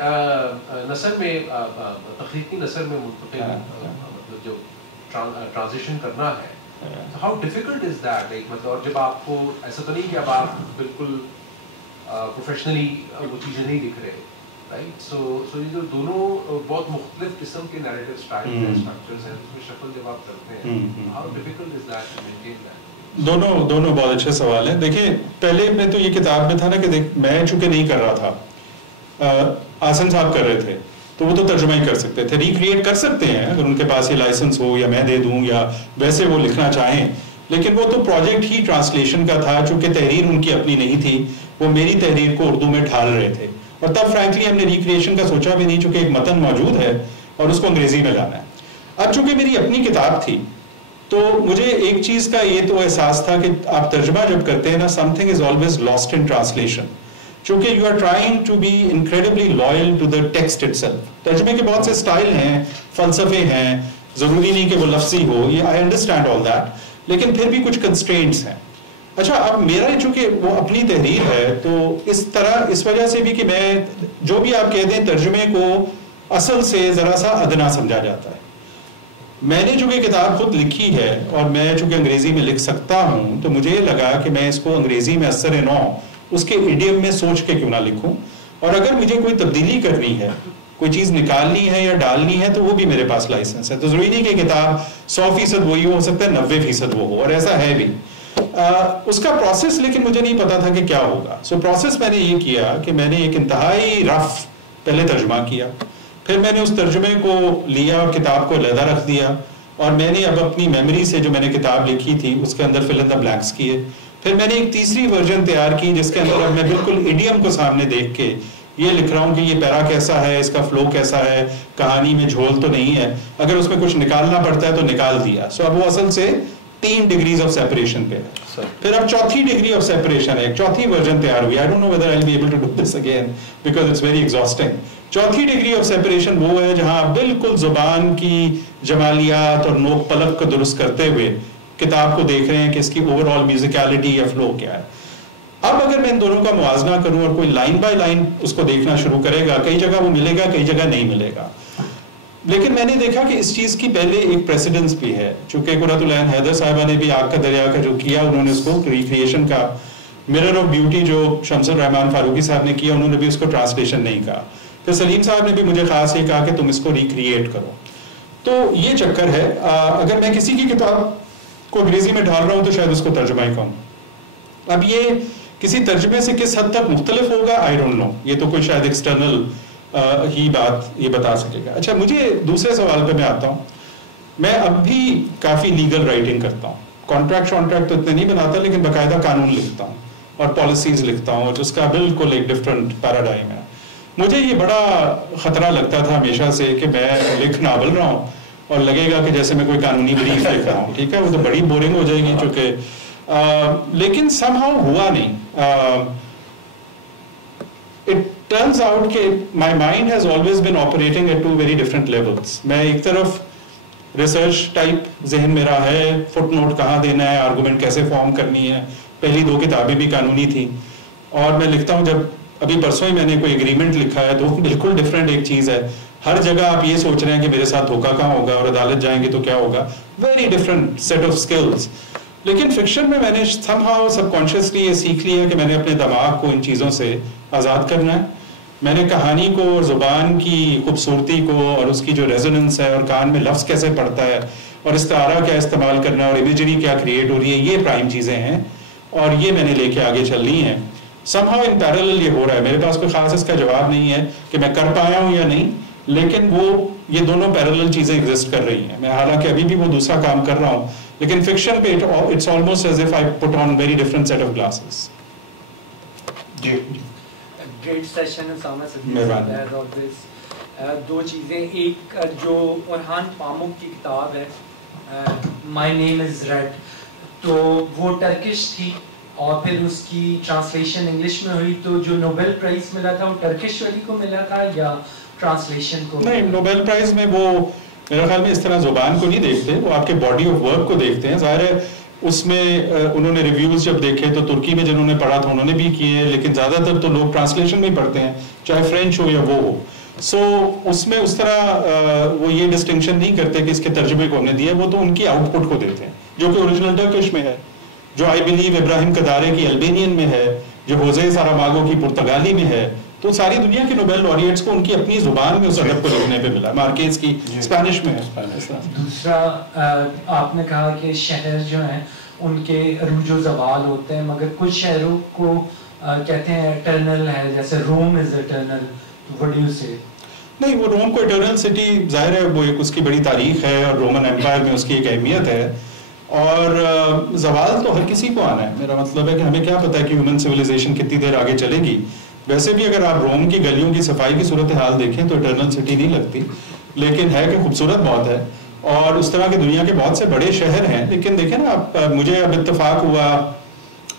نثر میں تخلیقی نثر میں منتقل مطلب جو ٹرانزیشن کرنا ہے, ہاؤ ڈیفیکلٹ از دیٹ؟ مطلب اور جب آپ کو ایسا تو نہیں کہ اب آپ بالکل پروفیشنلی وہ چیزیں نہیں دکھ رہے, رائٹ؟ سو یہ جو دونوں بہت مختلف قسم کے نیریٹو اسٹائل ہیں, اسٹرکچرز ہیں, اس میں شکل جب آپ کرتے ہیں, how difficult is that to maintain that? دونوں بہت اچھے سوال ہیں. دیکھیں, پہلے میں تو یہ کتاب میں تھا نا کہ میں چونکہ نہیں کر رہا تھا, آسن صاحب کر رہے تھے, تو وہ تو ترجمہ ہی کر سکتے تھے, ریکریٹ کر سکتے ہیں اگر ان کے پاس یہ لائسنس ہو یا میں دے دوں یا ویسے وہ لکھنا چاہیں. لیکن وہ تو پروجیکٹ ہی ٹرانسلیشن کا تھا, چونکہ تحریر ان کی اپنی نہیں تھی, وہ میری تحریر کو اردو میں ڈھال رہے تھے. اور تب فرینکلی ہم نے ریکریشن کا سوچا بھی نہیں, چونکہ ایک متن موجود ہے اور اس کو انگریزی میں لانا ہے. اب چونکہ میری اپنی کتاب تھی تو مجھے ایک چیز کا یہ تو احساس تھا کہ آپ ترجمہ جب کرتے ہیں نا, something is always lost in translation, چونکہ you are trying to be incredibly loyal to the text itself. ترجمے کے بہت سے اسٹائل ہیں, فلسفے ہیں, ضروری نہیں کہ وہ لفظی ہو, یہ آئی انڈرسٹینڈ آل دیٹ, لیکن پھر بھی کچھ کنسٹرینٹس ہیں. اچھا, اب میرا چونکہ وہ اپنی تحریر ہے تو اس وجہ سے بھی کہ میں جو بھی آپ کہہ دیں ترجمے کو اصل سے ذرا سا ادنا سمجھا جاتا ہے. میں نے چونکہ کتاب خود لکھی ہے اور میں چونکہ انگریزی میں لکھ سکتا ہوں تو مجھے لگا کہ میں اس کو انگریزی میں اثر نو اس کے ایڈیم میں سوچ کے کیوں نہ لکھوں, اور اگر مجھے کوئی تبدیلی کرنی ہے, کوئی چیز نکالنی ہے یا ڈالنی ہے, تو وہ بھی میرے پاس لائسنس ہے. تو ضروری نہیں کہ کتاب 100% وہی ہو سکتا ہے 90% وہ ہو, اور ایسا ہے بھی. اس کا پروسیس لیکن مجھے نہیں پتا تھا کہ کیا ہوگا. سو پروسیس میں نے یہ کیا کہ میں نے ایک انتہائی رف پہلے ترجمہ کیا, پھر میں نے اس ترجمے کو لیا اور کتاب کو علیحدہ رکھ دیا, اور میں نے اب اپنی میموری سے جو میں نے کتاب لکھی تھی اس کے اندر فل ان دا بلینکس کیے. پھر میں نے ایک تیسری ورژن تیار کی جس کے اندر اب میں بالکل ایڈیم کو سامنے دیکھ کے یہ لکھ رہا ہوں کہ یہ پیرا کیسا ہے, اس کا فلو کیسا ہے, کہانی میں جھول تو نہیں ہے, اگر اس میں کچھ نکالنا پڑتا ہے تو نکال دیا. سو اب وہ اصل سے 3 ڈگریز آف سیپریشن پہ ہے. پھر اب 4تھی ڈگری آف سیپریشن ہے, ایک 4تھی ورژن تیار ہوئی. I don't know whether I will be able to do this again because it's very exhausting. 4تھی ڈگری آف سیپریشن وہ ہے جہاں آپ بالکل زبان کی جمالیات اور نوک پلک کو درست کرتے ہوئے کتاب کو دیکھ رہے ہیں کہ اس کی اوور آل میوزیکلٹی یا فلو کیا ہے. اب اگر میں ان دونوں کا موازنہ کروں اور کوئی لائن بائی لائن اس کو دیکھنا شروع کرے گا, کئی جگہ وہ ملے گا, کئی جگہ نہیں ملے گا. لیکن میں نے دیکھا کہ اس چیز کی پہلے ایک پریسیڈنس بھی ہے, چونکہ قرۃ العین حیدر صاحبہ نے بھی آگ کا دریا کا جو کیا, انہوں نے اس کو ریکریشن کا. مرر آف بیوٹی جو شمس الرحمان فاروقی صاحب نے کیا, انہوں نے بھی اس کو ٹرانسلیشن نہیں کہا. پھر سلیم صاحب نے بھی مجھے خاص یہ کہا کہ تم اس کو ریکریٹ کرو. تو یہ چکر ہے. اگر میں کسی کی کتاب کو انگریزی میں ڈال رہا ہوں تو شاید اس کو ترجمہ ہی کہوں, اب یہ کسی ترجمے سے کس حد تک مختلف ہوگا آئی ڈونٹ نو, یہ تو کوئی شاید ایکسٹرنل ہی بات یہ بتا سکے گا. اچھا مجھے دوسرے سوال پہ میں آتا ہوں. میں اب بھی کافی لیگل رائٹنگ کرتا ہوں, کانٹریکٹ تو اتنے نہیں بناتا لیکن باقاعدہ قانون لکھتا ہوں اور پالیسیز لکھتا ہوں, اور اس کا بالکل ایک ڈفرینٹ پیراڈائم ہے. مجھے یہ بڑا خطرہ لگتا تھا ہمیشہ سے کہ میں لکھ ناول رہا ہوں اور لگے گا کہ جیسے میں کوئی قانونی بریف لکھ رہا ہوں, ٹھیک ہے, وہ تو بڑی بورنگ ہو جائے گی چونکہ لیکن سم ہاؤ ہوا نہیں. It turns out کہ my mind has always been operating at two very different levels. میں ایک طرف ریسرچ ٹائپ ذہن میرا ہے, فٹ نوٹ کہاں دینا ہے, آرگومنٹ کیسے فارم کرنی ہے, پہلی 2 کتابیں بھی قانونی تھیں, اور میں لکھتا ہوں. جب ابھی پرسوں ہی میں نے کوئی اگریمنٹ لکھا ہے تو بالکل ڈفرینٹ ایک چیز ہے. ہر جگہ آپ یہ سوچ رہے ہیں کہ میرے ساتھ دھوکہ کہاں ہوگا اور عدالت جائیں گے تو کیا ہوگا, very different set of skills. لیکن فکشن میں نے سم ہاؤ سب کانشیسلی یہ سیکھ لیا کہ میں نے اپنے دماغ کو ان چیزوں سے آزاد کرنا ہے. میں نے کہانی کو اور زبان کی خوبصورتی کو اور اس کی جو ریزوننس ہے اور کان میں لفظ کیسے پڑتا ہے اور استعارہ کیا استعمال کرنا ہے اور امیجری کیا کریٹ ہو رہی ہے, یہ پرائم چیزیں ہیں اور یہ میں نے لے کے آگے چلنی ہیں. سم ہاؤ ان پیرالل یہ ہو رہا ہے. میرے پاس کوئی خاص اس کا جواب نہیں ہے کہ میں کر پایا ہوں یا نہیں, لیکن وہ یہ دونوں پیرالل چیزیں ایگزسٹ کر رہی ہیں. میں حالانکہ ابھی بھی وہ دوسرا کام کر رہا ہوں, لیکن فکشن پہ it's almost as if I put on very different set of glasses. جی great session Osama Siddique as always. 2 چیزیں, ایک جو ارحان پامک کی کتاب ہے مائی نیم از ریڈ, تو وہ ٹرکش تھی اور پھر اس کی ٹرانسلیشن انگلش میں ہوئی, تو جو نوبل پرائز ملا تھا وہ ٹرکش والی کو ملا تھا یا ٹرانسلیشن کو؟ نہیں, نوبل پرائز میں وہ میرا خیال میں اس طرح زبان کو نہیں دیکھتے, وہ آپ کے باڈی آف ورک کو دیکھتے ہیں. ظاہر ہے اس میں انہوں نے ریویوز جب دیکھے تو ترکی میں جنہوں نے پڑھا تھا انہوں نے بھی کیے, لیکن زیادہ تر تو لوگ ٹرانسلیشن میں ہی پڑھتے ہیں, چاہے فرینچ ہو یا وہ ہو. سو اس میں اس طرح وہ یہ ڈسٹنکشن نہیں کرتے کہ اس کے ترجمے کو ہم نے دیا, وہ تو ان کی آؤٹ پٹ کو دیتے ہیں جو کہ اوریجنل ٹرکش میں ہے, جو آئی بلیو ابراہیم کدارے کی البینین میں ہے, جو ہوزے ساراماگو کی پرتگالی میں ہے. تو ساری دنیا کے نوبل laureates کو ان کی اپنی زبان میں اس ادب کو لکھنے پہ ملا. مارکیز کی اسپینش میں ہے. دوسرا آپ نے کہا کہ شہر جو ہیں ان کے عروج و زوال ہوتے ہیں, مگر کچھ شہروں کو کہتے ہیں اٹرنل ہے, جیسے Rome is eternal. What do you say? نہیں, وہ روم کو اٹرنل سٹی ظاہر ہے وہ ایک اس کی بڑی تاریخ ہے اور رومن ایمپائر میں اس کی ایک اہمیت ہے, اور زوال تو ہر کسی کو آنا ہے. میرا مطلب ہے کہ ہمیں کیا پتا ہے کہ ہیومن سویلائزیشن کتنی دیر آگے چلے گی. ویسے بھی اگر آپ روم کی گلیوں کی صفائی کی صورتحال دیکھیں تو اٹرنل سٹی نہیں لگتی, لیکن ہے کہ خوبصورت بہت ہے, اور اس طرح کے دنیا کے بہت سے بڑے شہر ہیں. لیکن دیکھیں نا آپ, مجھے اب اتفاق ہوا,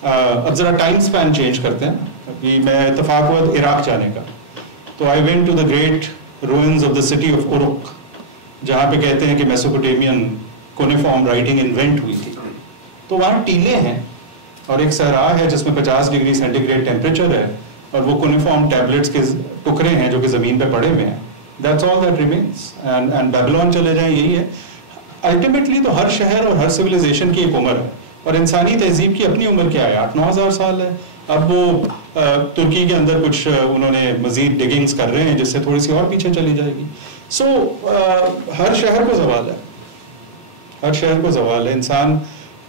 اب ذرا ٹائم سپین چینج کرتے ہیں کہ میں اتفاق ہوا عراق جانے کا, تو I went to the great ruins of the city of Uruk, جہاں پہ کہتے ہیں کہ میسوپوٹیمین کونیفارم رائٹنگ انوینٹ ہوئی تھی. تو وہاں ٹیلے ہیں اور ایک صحرا ہے جس میں 50 ڈگری سینٹی گریڈ ٹیمپریچر ہے, اور وہ کونیفارم ٹیبلٹس کے ٹکڑے ہیں جو کہ زمین پہ پڑے ہوئے ہیں. That's all that remains. And Babylon چلے جائیں, یہی ہے. الٹیمیٹلی تو ہر شہر اور ہر سویلائزیشن کی ایک عمر ہے, اور انسانی تہذیب کی اپنی عمر کیا ہے, 8-9 ہزار سال ہے. اب وہ ترکی کے اندر کچھ انہوں نے مزید ڈگنگز کر رہے ہیں جس سے تھوڑی سی اور پیچھے چلی جائے گی. سو ہر شہر کو زوال ہے, ہر شہر کو زوال ہے. انسان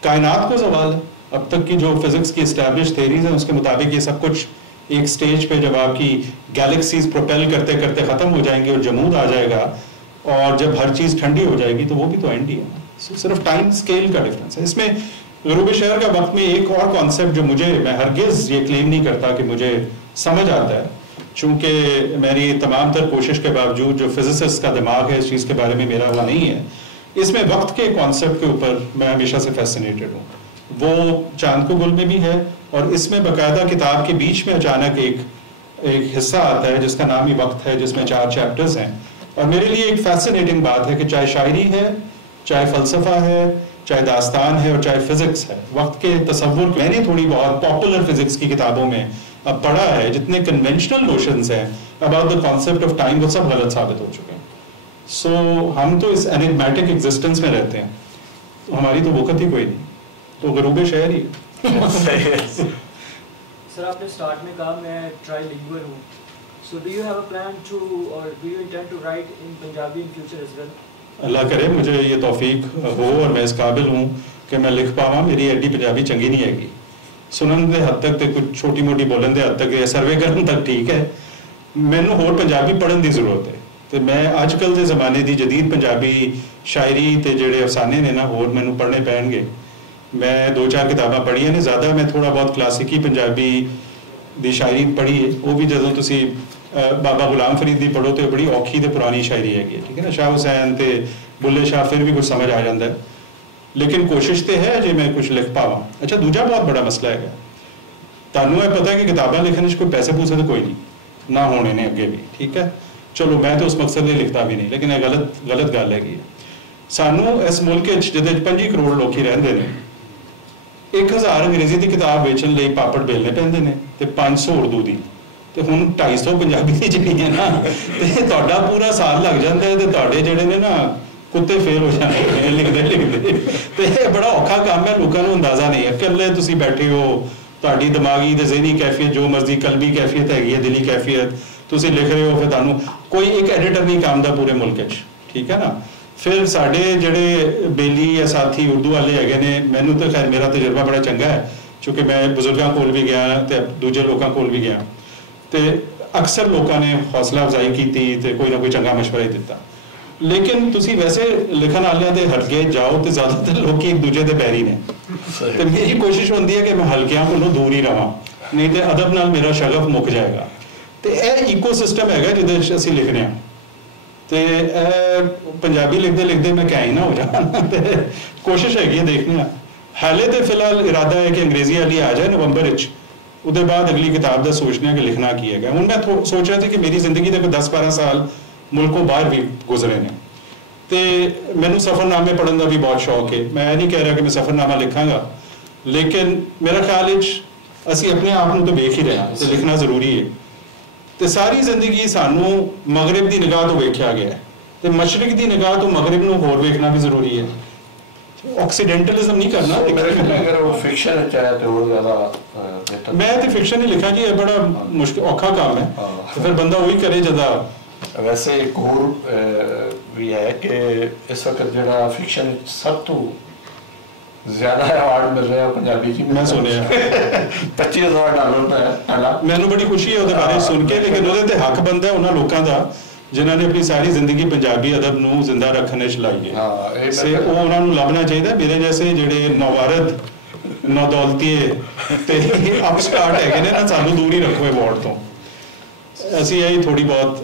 کائنات کو زوال ہے. اب تک کی جو فزکس کی اسٹیبلش تھیریز ہیں اس کے مطابق یہ سب کچھ ایک سٹیج پہ جب آپ کی گیلیکسیز پروپیل کرتے کرتے ختم ہو جائیں گے اور جمود آ جائے گا, اور جب ہر چیز ٹھنڈی ہو جائے گی تو وہ بھی تو اینڈ ہی ہے. صرف ٹائم سکیل کا ڈفرنس ہے. اس میں غروب شہر کا وقت میں ایک اور کانسیپٹ جو مجھے, میں ہرگز یہ کلیم نہیں کرتا کہ مجھے سمجھ آتا ہے, چونکہ میری تمام تر کوشش کے باوجود جو فزسسٹ کا دماغ ہے اس چیز کے بارے میں میرا وہ نہیں ہے. اس میں وقت کے کانسیپٹ کے اوپر میں ہمیشہ سے فیسینیٹڈ ہوں. وہ چاند کو گل میں بھی ہے, اور اس میں باقاعدہ کتاب کے بیچ میں اچانک ایک حصہ آتا ہے جس کا نام ہی وقت ہے, جس میں 4 چیپٹرز ہیں. اور میرے لیے ایک فیسینیٹنگ بات ہے کہ چاہے شاعری ہے, چاہے فلسفہ ہے, چاہے داستان ہے, اور چاہے فزکس ہے, وقت کے تصور میں نے تھوڑی بہت پاپولر فزکس کی کتابوں میں اب پڑھا ہے, جتنے کنونشنل نوشنز ہیں about the concept of time وہ سب غلط ثابت ہو چکے ہیں. سو ہم تو اس انigmatic ایگزسٹنس میں رہتے ہیں, تو ہماری تو وقت ہی کوئی نہیں, تو غروب شہر ہی. سر آپ نے اسٹارٹ میں کہا میں ٹرائی لنگوئر ہوں, so do you have a plan to or do you intend to write in Punjabi in future as well? اللہ کرے مجھے یہ توفیق ہو اور میں اس قابل ہوں کہ میں لکھ پاواں. میری ایڈی پنجابی چنگی نہیں ہے گی, ਸੁਣਨ ਦੇ ਹੱਦ ਤੱਕ ਤੇ ਕੁਝ ਛੋਟੀ ਮੋਟੀ ਬੋਲਣ ਦੇ ਹੱਦ ਤੱਕ ਜਾਂ ਸਰਵੇ ਕਰਨ ਤੱਕ ਠੀਕ ਹੈ, ਮੈਨੂੰ ਹੋਰ ਪੰਜਾਬੀ ਪੜ੍ਹਨ ਦੀ ਜ਼ਰੂਰਤ ਹੈ। ਤੇ ਮੈਂ ਅੱਜ ਕੱਲ੍ਹ ਦੇ ਜ਼ਮਾਨੇ ਦੀ ਜਦੀਦ ਪੰਜਾਬੀ ਸ਼ਾਇਰੀ ਤੇ ਜਿਹੜੇ ਅਫਸਾਨੇ ਨੇ ਨਾ ਹੋਰ ਮੈਨੂੰ ਪੜ੍ਹਨੇ ਪੈਣਗੇ। ਮੈਂ 2-4 ਕਿਤਾਬਾਂ ਪੜ੍ਹੀਆਂ ਨੇ, ਜ਼ਿਆਦਾ ਮੈਂ ਥੋੜ੍ਹਾ ਬਹੁਤ ਕਲਾਸਿਕੀ ਪੰਜਾਬੀ ਦੀ ਸ਼ਾਇਰੀ ਪੜ੍ਹੀ ਹੈ। ਉਹ ਵੀ ਜਦੋਂ ਤੁਸੀਂ ਬਾਬਾ ਗੁਲਾਮ ਫਰੀਦ ਦੀ ਪੜ੍ਹੋ ਤੇ ਬੜੀ ਔਖੀ ਤੇ ਪੁਰਾਣੀ ਸ਼ਾਇਰੀ ਹੈਗੀ ਹੈ, ਠੀਕ ਹੈ ਨਾ। ਸ਼ਾਹ ਹੁਸੈਨ ਤੇ ਬੁੱਲੇ ਸ਼ਾਹ ਫਿਰ ਵੀ ਕੁਝ ਸਮਝ ਆ ਜਾਂਦਾ ਹੈ, ਲੇਕਿਨ ਕੋਸ਼ਿਸ਼ ਤੇ ਹੈ ਜੇ ਮੈਂ ਕੁਝ ਲਿਖ ਪਾਵਾਂ। ਅੱਛਾ, ਦੂਜਾ ਬਹੁਤ ਬੜਾ ਮਸਲਾ ਹੈਗਾ, ਤੁਹਾਨੂੰ ਇਹ ਪਤਾ ਕਿ ਕਿਤਾਬਾਂ ਲਿਖਣ 'ਚ ਕੋਈ ਪੈਸੇ ਪੂਸੇ ਤਾਂ ਕੋਈ ਨਹੀਂ, ਨਾ ਹੋਣੇ ਨੇ ਅੱਗੇ ਵੀ, ਠੀਕ ਹੈ। ਚਲੋ ਮੈਂ ਤਾਂ ਉਸ ਮਕਸਦ ਲਈ ਲਿਖਦਾ ਵੀ ਨਹੀਂ, ਲੇਕਿਨ ਇਹ ਗਲਤ ਗੱਲ ਹੈਗੀ ਹੈ। ਸਾਨੂੰ ਇਸ ਮੁਲਕ 'ਚ ਜਿਹਦੇ 'ਚ 25 ਕਰੋੜ ਲੋਕੀ ਰਹਿੰਦੇ ਨੇ, 1000 ਅੰਗਰੇਜ਼ੀ ਦੀ ਕਿਤਾਬ ਵੇਚਣ ਲਈ ਪਾਪੜ ਬੇਲਣੇ ਪੈਂਦੇ ਨੇ ਤੇ 500 ਉਰਦੂ ਦੀ, ਤੇ ਹੁਣ 250 ਪੰਜਾਬੀ ਦੀ ਜਿਹੜੀ ਹੈ ਨਾ, ਤੇ ਤੁਹਾਡਾ ਪੂਰਾ ਸਾਲ ਲੱਗ ਜਾਂਦਾ ਹੈ ਤੇ ਤੁਹਾਡੇ ਜਿਹੜੇ ਨੇ ਨਾ ਕੁੱਤੇ ਫੇਲ ਹੋ ਜਾਂਦੇ ਨੇ ਲਿਖਦੇ। ਤੇ ਇਹ ਬੜਾ ਔਖਾ ਕੰਮ ਹੈ, ਲੋਕਾਂ ਨੂੰ ਅੰਦਾਜ਼ਾ ਨਹੀਂ ਹੈ। ਇਕੱਲੇ ਤੁਸੀਂ ਬੈਠੇ ਹੋ, ਤੁਹਾਡੀ ਦਿਮਾਗੀ ਤੇ ਜ਼ਹਿਨੀ ਕੈਫੀਅਤ ਜੋ ਮਰਜ਼ੀ, ਕਲਬੀ ਕੈਫੀਅਤ ਹੈਗੀ ਹੈ, ਦਿਲੀ ਕੈਫੀਅਤ, ਤੁਸੀਂ ਲਿਖ ਰਹੇ ਹੋ, ਫਿਰ ਤੁਹਾਨੂੰ ਕੋਈ ਇੱਕ ਐਡੀਟਰ ਨਹੀਂ ਕੰਮ ਦਾ ਪੂਰੇ ਮੁਲਕ 'ਚ, ਠੀਕ ਹੈ ਨਾ। ਫਿਰ ਸਾਡੇ ਜਿਹੜੇ ਬੇਲੀ ਜਾਂ ਸਾਥੀ ਉਰਦੂ ਵਾਲੇ ਹੈਗੇ ਨੇ, ਮੈਨੂੰ ਤਾਂ ਖੈਰ ਮੇਰਾ ਤਜਰਬਾ ਬੜਾ ਚੰਗਾ ਹੈ, ਕਿਉਂਕਿ ਮੈਂ ਬਜ਼ੁਰਗਾਂ ਕੋਲ ਵੀ ਗਿਆ ਤੇ ਦੂਜੇ ਲੋਕਾਂ ਕੋਲ ਵੀ ਗਿਆ, ਤੇ ਅਕਸਰ ਲੋਕਾਂ ਨੇ ਹੌਸਲਾ ਅਫਜ਼ਾਈ ਕੀਤੀ ਤੇ ਕੋਈ ਨਾ ਕੋਈ ਚੰਗਾ ਮਸ਼ਵਰਾ ਹੀ ਦਿੱਤਾ। ਲੇਕਿਨ ਤੁਸੀਂ ਵੈਸੇ ਲਿਖਣ ਵਾਲਿਆਂ ਦੇ ਹਲਕੇ ਜਾਓ ਤੇ ਜ਼ਿਆਦਾਤਰ ਲੋਕੀ ਇੱਕ ਦੂਜੇ ਦੇ ਪੈਰੀ ਨੇ, ਤੇ ਮੇਰੀ ਕੋਸ਼ਿਸ਼ ਹੁੰਦੀ ਹੈ ਕਿ ਮੈਂ ਹਲਕਿਆਂ ਕੋਲੋਂ ਦੂਰ ਹੀ ਰਵਾਂ, ਨਹੀਂ ਤੇ ਅਦਬ ਨਾਲ ਮੇਰਾ ਸ਼ਗਫ ਮੁੱਕ ਜਾਏਗਾ। ਤੇ ਇਹ ਈਕੋਸਿਸਟਮ ਹੈਗਾ ਜਿਹਦੇ ਵਿੱਚ ਅਸੀਂ ਲਿਖਦੇ ਹਾਂ। ਤੇ ਪੰਜਾਬੀ ਲਿਖਦੇ ਮੈਂ ਕਿਆ ਹੀ ਨਾ ਹੋ ਜਾਵਾਂ, ਤੇ ਕੋਸ਼ਿਸ਼ ਹੈਗੀ ਹੈ, ਦੇਖਦੇ ਹਾਂ। ਹਾਲੇ ਤੇ ਫਿਲਹਾਲ ਇਰਾਦਾ ਹੈ ਕਿ ਅੰਗਰੇਜ਼ੀ ਵਾਲੀ ਆ ਜਾਏ ਨਵੰਬਰ ਵਿੱਚ, ਉਹਦੇ ਬਾਅਦ ਅਗਲੀ ਕਿਤਾਬ ਦਾ ਸੋਚਣਾ ਕਿ ਲਿਖਣਾ ਕੀ ਹੈਗਾ। ਹੁਣ ਮੈਂ ਸੋਚ ਰਿਹਾ ਸੀ ਕਿ ਮੇਰੀ ਜ਼ਿੰਦਗੀ ਦੇ ਕੋਈ 10-12 ਸਾਲ ਮੁਲਕੋਂ ਬਾਹਰ ਵੀ ਗੁਜ਼ਰੇ ਨੇ, ਤੇ ਮੈਨੂੰ ਸਫ਼ਰਨਾਮੇ ਪੜ੍ਹਨ ਦਾ ਵੀ ਬਹੁਤ ਸ਼ੌਕ ਹੈ। ਮੈਂ ਇਹ ਨਹੀਂ ਕਹਿ ਰਿਹਾ ਕਿ ਮੈਂ ਸਫ਼ਰਨਾਮਾ ਲਿਖਾਂਗਾ, ਲੇਕਿਨ ਮੇਰਾ ਖਿਆਲ ਵਿੱਚ ਅਸੀਂ ਆਪਣੇ ਆਪ ਨੂੰ ਤਾਂ ਵੇਖ ਹੀ ਰਹੇ ਹਾਂ ਤੇ ਲਿਖਣਾ ਜ਼ਰੂਰੀ ਹੈ। ਤੇ ਸਾਰੀ ਜ਼ਿੰਦਗੀ ਸਾਨੂੰ ਮਗਰਬ ਦੀ ਨਿਗਾਹ ਤੋਂ ਵੇਖਿਆ ਗਿਆ ਹੈ, ਤੇ ਮਸ਼ਰਕ ਦੀ ਨਿਗਾਹ ਤੋਂ ਮਗਰਬ ਨੂੰ ਹੋਰ ਵੇਖਣਾ ਵੀ ਜ਼ਰੂਰੀ ਹੈ। ਆਕਸੀਡੈਂਟਲਿਜ਼ਮ ਨਹੀਂ ਕਰਨਾ। ਅਗਰ ਉਹ ਫਿਕਸ਼ਨ ਚਾਹੇ ਤੇ ਹੋਰ ਜ਼ਿਆਦਾ ਬਿਹਤਰ। ਮੈਂ ਤੇ ਫਿਕਸ਼ਨ ਹੀ ਲਿਖਾਂ ਜੀ, ਇਹ ਬੜਾ ਮੁਸ਼ਕਿਲ ਔਖਾ ਕੰਮ ਹੈ, ਤੇ ਫਿਰ ਬੰਦਾ ਉਹੀ ਕਰੇ ਜਦਾ। ਵੈਸੇ ਇੱਕ ਹੋਰ ਵੀ ਹੈ ਕਿ ਇਸ ਵਕਤ ਜਿਹੜਾ ਫਿਕਸ਼ਨ ਸਭ ਤੋਂ ਜ਼ਿਆਦਾ ਅਵਾਰਡ ਮਿਲ ਰਿਹਾ ਪੰਜਾਬੀ ਚ, ਮੈਂ ਸੁਣਿਆ $25,000 ਦਾ। ਮੈਨੂੰ ਬੜੀ ਖੁਸ਼ੀ ਹੈ ਉਹਦੇ ਬਾਰੇ ਸੁਣ ਕੇ, ਲੇਕਿਨ ਉਹਦੇ ਤੇ ਹੱਕ ਬਣਦਾ ਉਹਨਾਂ ਲੋਕਾਂ ਦਾ ਜਿਨ੍ਹਾਂ ਨੇ ਆਪਣੀ ਸਾਰੀ ਜ਼ਿੰਦਗੀ ਪੰਜਾਬੀ ਅਦਬ ਨੂੰ ਜ਼ਿੰਦਾ ਰੱਖਣ ਵਿੱਚ ਲਾਈ ਹੈ। ਉਹ ਉਹਨਾਂ ਨੂੰ ਲੱਭਣਾ ਚਾਹੀਦਾ। ਮੇਰੇ ਜੈਸੇ ਜਿਹੜੇ ਨੌਵਾਰਦ, ਨੌਦੌਲਤੀਏ ਤੇ ਅਪਸਟਾਰਟ ਹੈਗੇ ਨੇ ਨਾ, ਸਾਨੂੰ ਦੂਰ ਹੀ ਰੱਖੋ ਅਵਾਰਡ ਤੋਂ। ਅਸੀਂ ਇਹ ਥੋੜੀ ਬਹੁਤ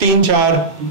3-4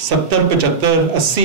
70-75-80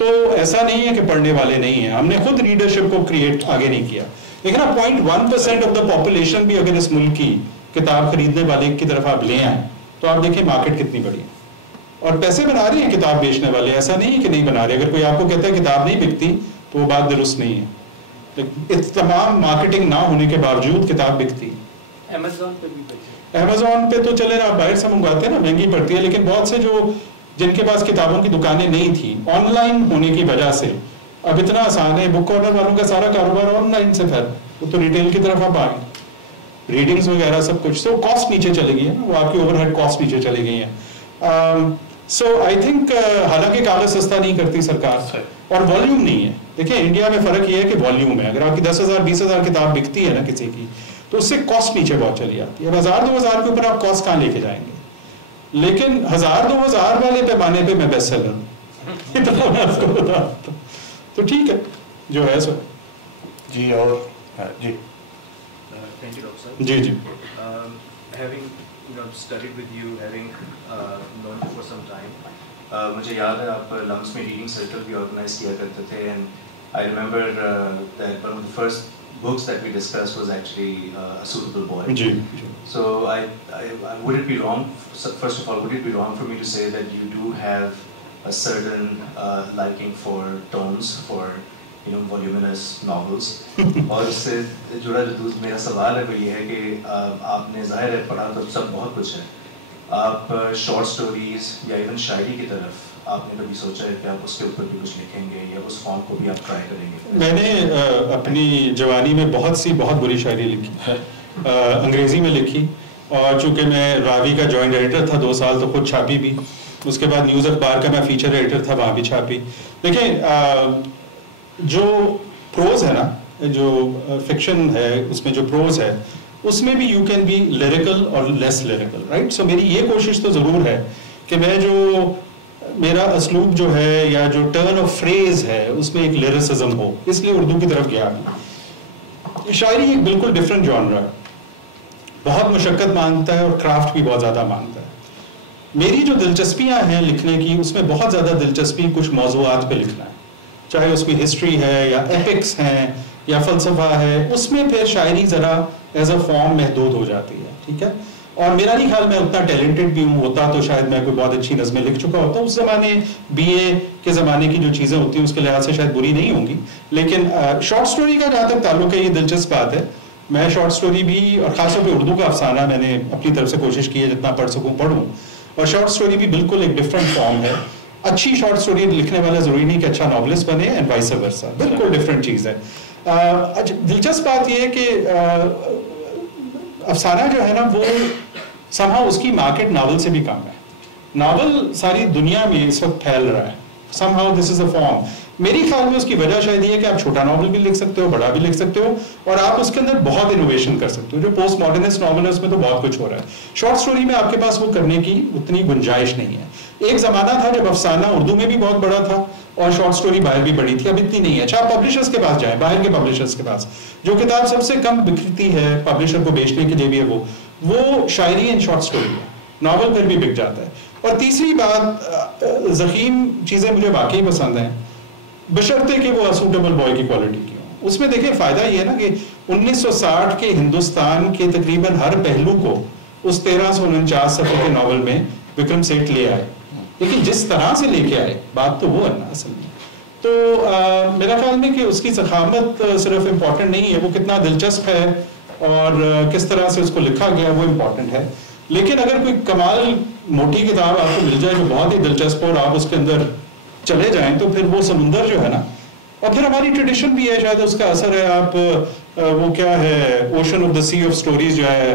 تو ایسا نہیں ہے کہ پڑھنے والے نہیں ہیں. ہم نے خود ریڈرشپ کو کریٹ آگے نہیں کیا, لیکن اب 0.1% آف دا پاپولیشن بھی اگر اس ملک کی کتاب خریدنے والے کی طرف آپ لے آئیں تو آپ دیکھیں مارکیٹ کتنی بڑی ہے, اور پیسے بنا رہے ہیں کتاب بیچنے والے, ایسا نہیں ہے کہ نہیں بنا رہے. اگر کوئی آپ کو کہتا ہے کتاب نہیں بکتی تو وہ بات درست نہیں ہے. تمام مارکیٹنگ نہ ہونے کے باوجود کتاب بکتی. Amazon پہ بھی بچے, Amazon پہ تو چلے آپ باہر سے منگواتے ہیں نا, مہنگی پڑتی ہے, لیکن بہت سے جو جن کے پاس کتابوں کی دکانیں نہیں تھیں, آن لائن ہونے کی وجہ سے اب اتنا آسان ہے. بک کارنر والوں کا سارا کاروبار آن لائن سے پھیلا, وہ تو ریٹیل کی طرف آپ آئیں, ریڈنگز وغیرہ سب کچھ, تو کاسٹ نیچے چلے گئی ہے, وہ آپ کی اوور ہیڈ کاسٹ نیچے چلی گئی ہے. سو آئی تھنک حالانکہ کاغذ سستا نہیں کرتی سرکار, اور والیوم نہیں ہے. دیکھیں انڈیا میں فرق یہ ہے کہ والیوم ہے. اگر آپ کی 10,000 20,000 کتاب بکتی ہے نا کسی کی, تو اس سے کاسٹ نیچے بہت چلی جاتی ہے. اب 1,000-2,000 کے اوپر آپ کاسٹ کہاں لے کے جائیں گے, لیکن 1,000-2,000 والے پیمانے پہ میں بیسٹ سیلر ہوں, اتنا میں آپ کو بتا. تو ٹھیک ہے جو ہے سو. جی اور جی thank you Dr. Sir. G G. Having studied with you, having known you for some time, مجھے یاد ہے آپ لمس میں ریڈنگ سرکل بھی آرگنائز کیا کرتے تھے, and I remember that one of the first books that we discussed was actually A Suitable Boy. G. So would it be wrong, first of all, would it be wrong for me to say that you do have a certain liking for tomes, for voluminous novels? اور اس سے جڑا جو میرا سوال ہے وہ یہ ہے کہ آپ نے ظاہر ہے پڑھا تو سب بہت کچھ ہے, آپ شارٹ سٹوریز یا ایون شاعری کی طرف آپ نے کبھی سوچا ہے کہ آپ اس کے اوپر بھی کچھ لکھیں گے یا اس فارم کو بھی آپ ٹرائی کریں گے؟ میں نے اپنی جوانی میں بہت بری شاعری لکھی ہے, انگریزی میں لکھی, اور چونکہ میں راوی کا جوائنٹ ایڈیٹر تھا 2 سال تو خود چھاپی بھی, اس کے بعد نیوز اخبار کا میں فیچر ایڈیٹر تھا, وہاں بھی چھاپی. دیکھیں جو پروز ہے نا, جو فکشن ہے اس میں جو پروز ہے اس میں بھی یو کین بی لیریکل اور لیس لیریکل, رائٹ. سو میری یہ کوشش تو ضرور ہے کہ میں جو میرا اسلوب جو ہے یا جو ٹرن آف فریز ہے اس میں ایک لیریسزم ہو, اس لیے اردو کی طرف گیا. شاعری ایک بالکل ڈفرینٹ جانرا ہے, بہت مشقت مانگتا ہے اور کرافٹ بھی بہت زیادہ مانگتا ہے. میری جو دلچسپیاں ہیں لکھنے کی, اس میں بہت زیادہ دلچسپی کچھ موضوعات پہ لکھنا ہے, چاہے اس میں ہسٹری ہے یا ایپکس ہیں یا فلسفہ ہے. اس میں پھر شاعری ذرا ایز اے فارم محدود ہو جاتی ہے, ٹھیک ہے. اور میرا نہیں خیال میں اتنا ٹیلنٹڈ بھی ہوں, ہوتا تو شاید میں کوئی بہت اچھی نظمیں لکھ چکا ہوتا. اس زمانے BA کے زمانے کی جو چیزیں ہوتی ہیں اس کے لحاظ سے شاید بری نہیں ہوں گی, لیکن شارٹ سٹوری کا جہاں تک تعلق ہے یہ دلچسپ بات ہے. میں شارٹ سٹوری بھی, اور خاص طور پہ اردو کا افسانہ میں نے اپنی طرف سے کوشش کی ہے جتنا پڑھ سکوں پڑھوں, اور شارٹ سٹوری بھی بالکل ایک ڈفرینٹ فارم ہے. اچھی شارٹ سٹوری لکھنے والا ضروری نہیں کہ اچھا ناولسٹ بنے, اینڈ وائس ورسا, بالکل ڈفرینٹ چیز ہے. دلچسپ بات یہ ہے کہ افسانہ جو ہے نا وہ somehow اس کی مارکیٹ ناول سے بھی کم ہے. ناول ساری دنیا میں اس وقت پھیل رہا ہے, somehow this is a form. میری خیال میں اس کی وجہ شاید یہ ہے کہ آپ چھوٹا ناول بھی لکھ سکتے ہو, بڑا بھی لکھ سکتے ہو, اور آپ اس کے اندر بہت انوویشن کر سکتے ہو. جو پوسٹ ماڈرنسٹ ناول ہے اس میں تو بہت کچھ ہو رہا ہے. شارٹ سٹوری میں آپ کے پاس وہ کرنے کی اتنی گنجائش نہیں ہے. ایک زمانہ تھا جب افسانہ اردو میں بھی بہت بڑا تھا اور شارٹ سٹوری باہر بھی بڑی تھی, اب اتنی نہیں ہے. اچھا آپ پبلشرز کے پاس جائیں, باہر کے پبلشرز کے پاس جو کتاب سب سے کم بکتی ہے پبلشر کو بیچنے کے لیے بھی ہے وہ شاعری اینڈ شارٹ سٹوری ہے. ناول پھر بھی بک جاتا ہے. اور تیسری بات, ضخیم چیزیں مجھے واقعی پسند ہیں بشرطے کہ وہ سوٹیبل بوائے کی کوالٹی کی ہوں. اس میں دیکھیں فائدہ یہ ہے نا کہ 1960 کے ہندوستان کے تقریباً ہر پہلو کو اس 1349 صفحے کے ناول میں وکرم سیٹھ لے آئے, لیکن جس طرح سے لے کے آئے بات تو وہ ہے نا اصل میں. تو میرا خیال میں کہ اس کی ضخامت صرف امپورٹنٹ نہیں ہے, وہ کتنا دلچسپ ہے اور کس طرح سے اس کو لکھا گیا وہ امپورٹنٹ ہے. لیکن اگر کوئی کمال موٹی کتاب آپ کو مل جائے جو بہت ہی دلچسپ اور آپ اس کے اندر چلے جائیں تو پھر وہ سمندر جو ہے نا, اور پھر ہماری ٹریڈیشن بھی ہے شاید اس کا اثر ہے. آپ وہ کیا ہے ocean of the sea of stories جو ہے,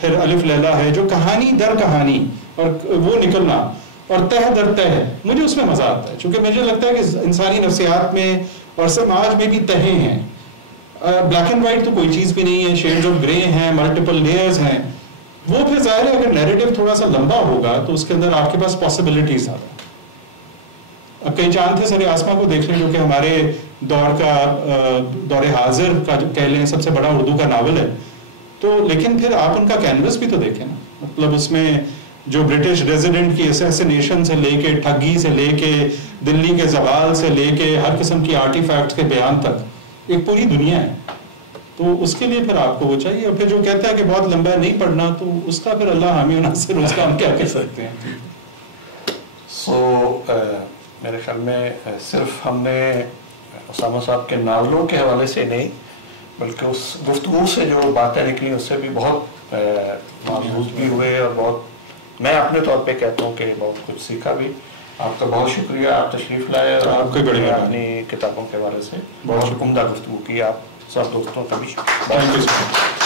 پھر الف لیلا ہے, جو کہانی در کہانی اور وہ نکلنا اور تہ در تہ, مجھے اس میں مزہ آتا ہے. چونکہ مجھے لگتا ہے کہ انسانی نفسیات میں اور سماج میں بھی تہیں ہیں. بلیک اینڈ وائٹ تو کوئی چیز بھی نہیں ہے, شیڈز آف گرے ہیں, ملٹیپل لیئرز ہیں. وہ پھر ظاہر ہے اگر نیریٹو تھوڑا سا لمبا ہوگا تو اس کے اندر آپ کے پاس پاسبلٹیز آ رہا ہے. اب کئی چاند تھے سر آسماں کو دیکھ لیں جو کہ ہمارے دور حاضر کا جو کہہ لیں سب سے بڑا اردو کا ناول ہے. تو لیکن پھر آپ ان کا کینوس بھی تو دیکھیں نا, مطلب اس میں جو برٹش ریزیڈنٹ کی اسیسینیشن سے لے کے ٹھگی سے لے کے دلی کے زوال سے لے کے ہر قسم کی آرٹی فیکٹس کے بیان تک ایک پوری دنیا ہے. تو اس کے لیے پھر آپ کو وہ چاہیے. اور پھر جو کہتا ہے کہ بہت لمبا ہے نہیں پڑھنا, تو اس کا پھر اللہ حامی و ناصر, اس کا ہم کیا کہہ سکتے ہیں. میرے خیال میں صرف ہم نے اسامہ صاحب کے ناولوں کے حوالے سے نہیں بلکہ اس گفتگو سے جو باتیں نکلی اس سے بھی بہت محفوظ بھی ہوئے, اور بہت میں اپنے طور پہ کہتا ہوں کہ بہت کچھ سیکھا بھی. آپ کا بہت شکریہ, آپ تشریف لائے اور آپ کو بڑی اپنی کتابوں کے حوالے سے بہت عمدہ گفتگو کی. آپ سب دوستوں کا بھی شکریہ.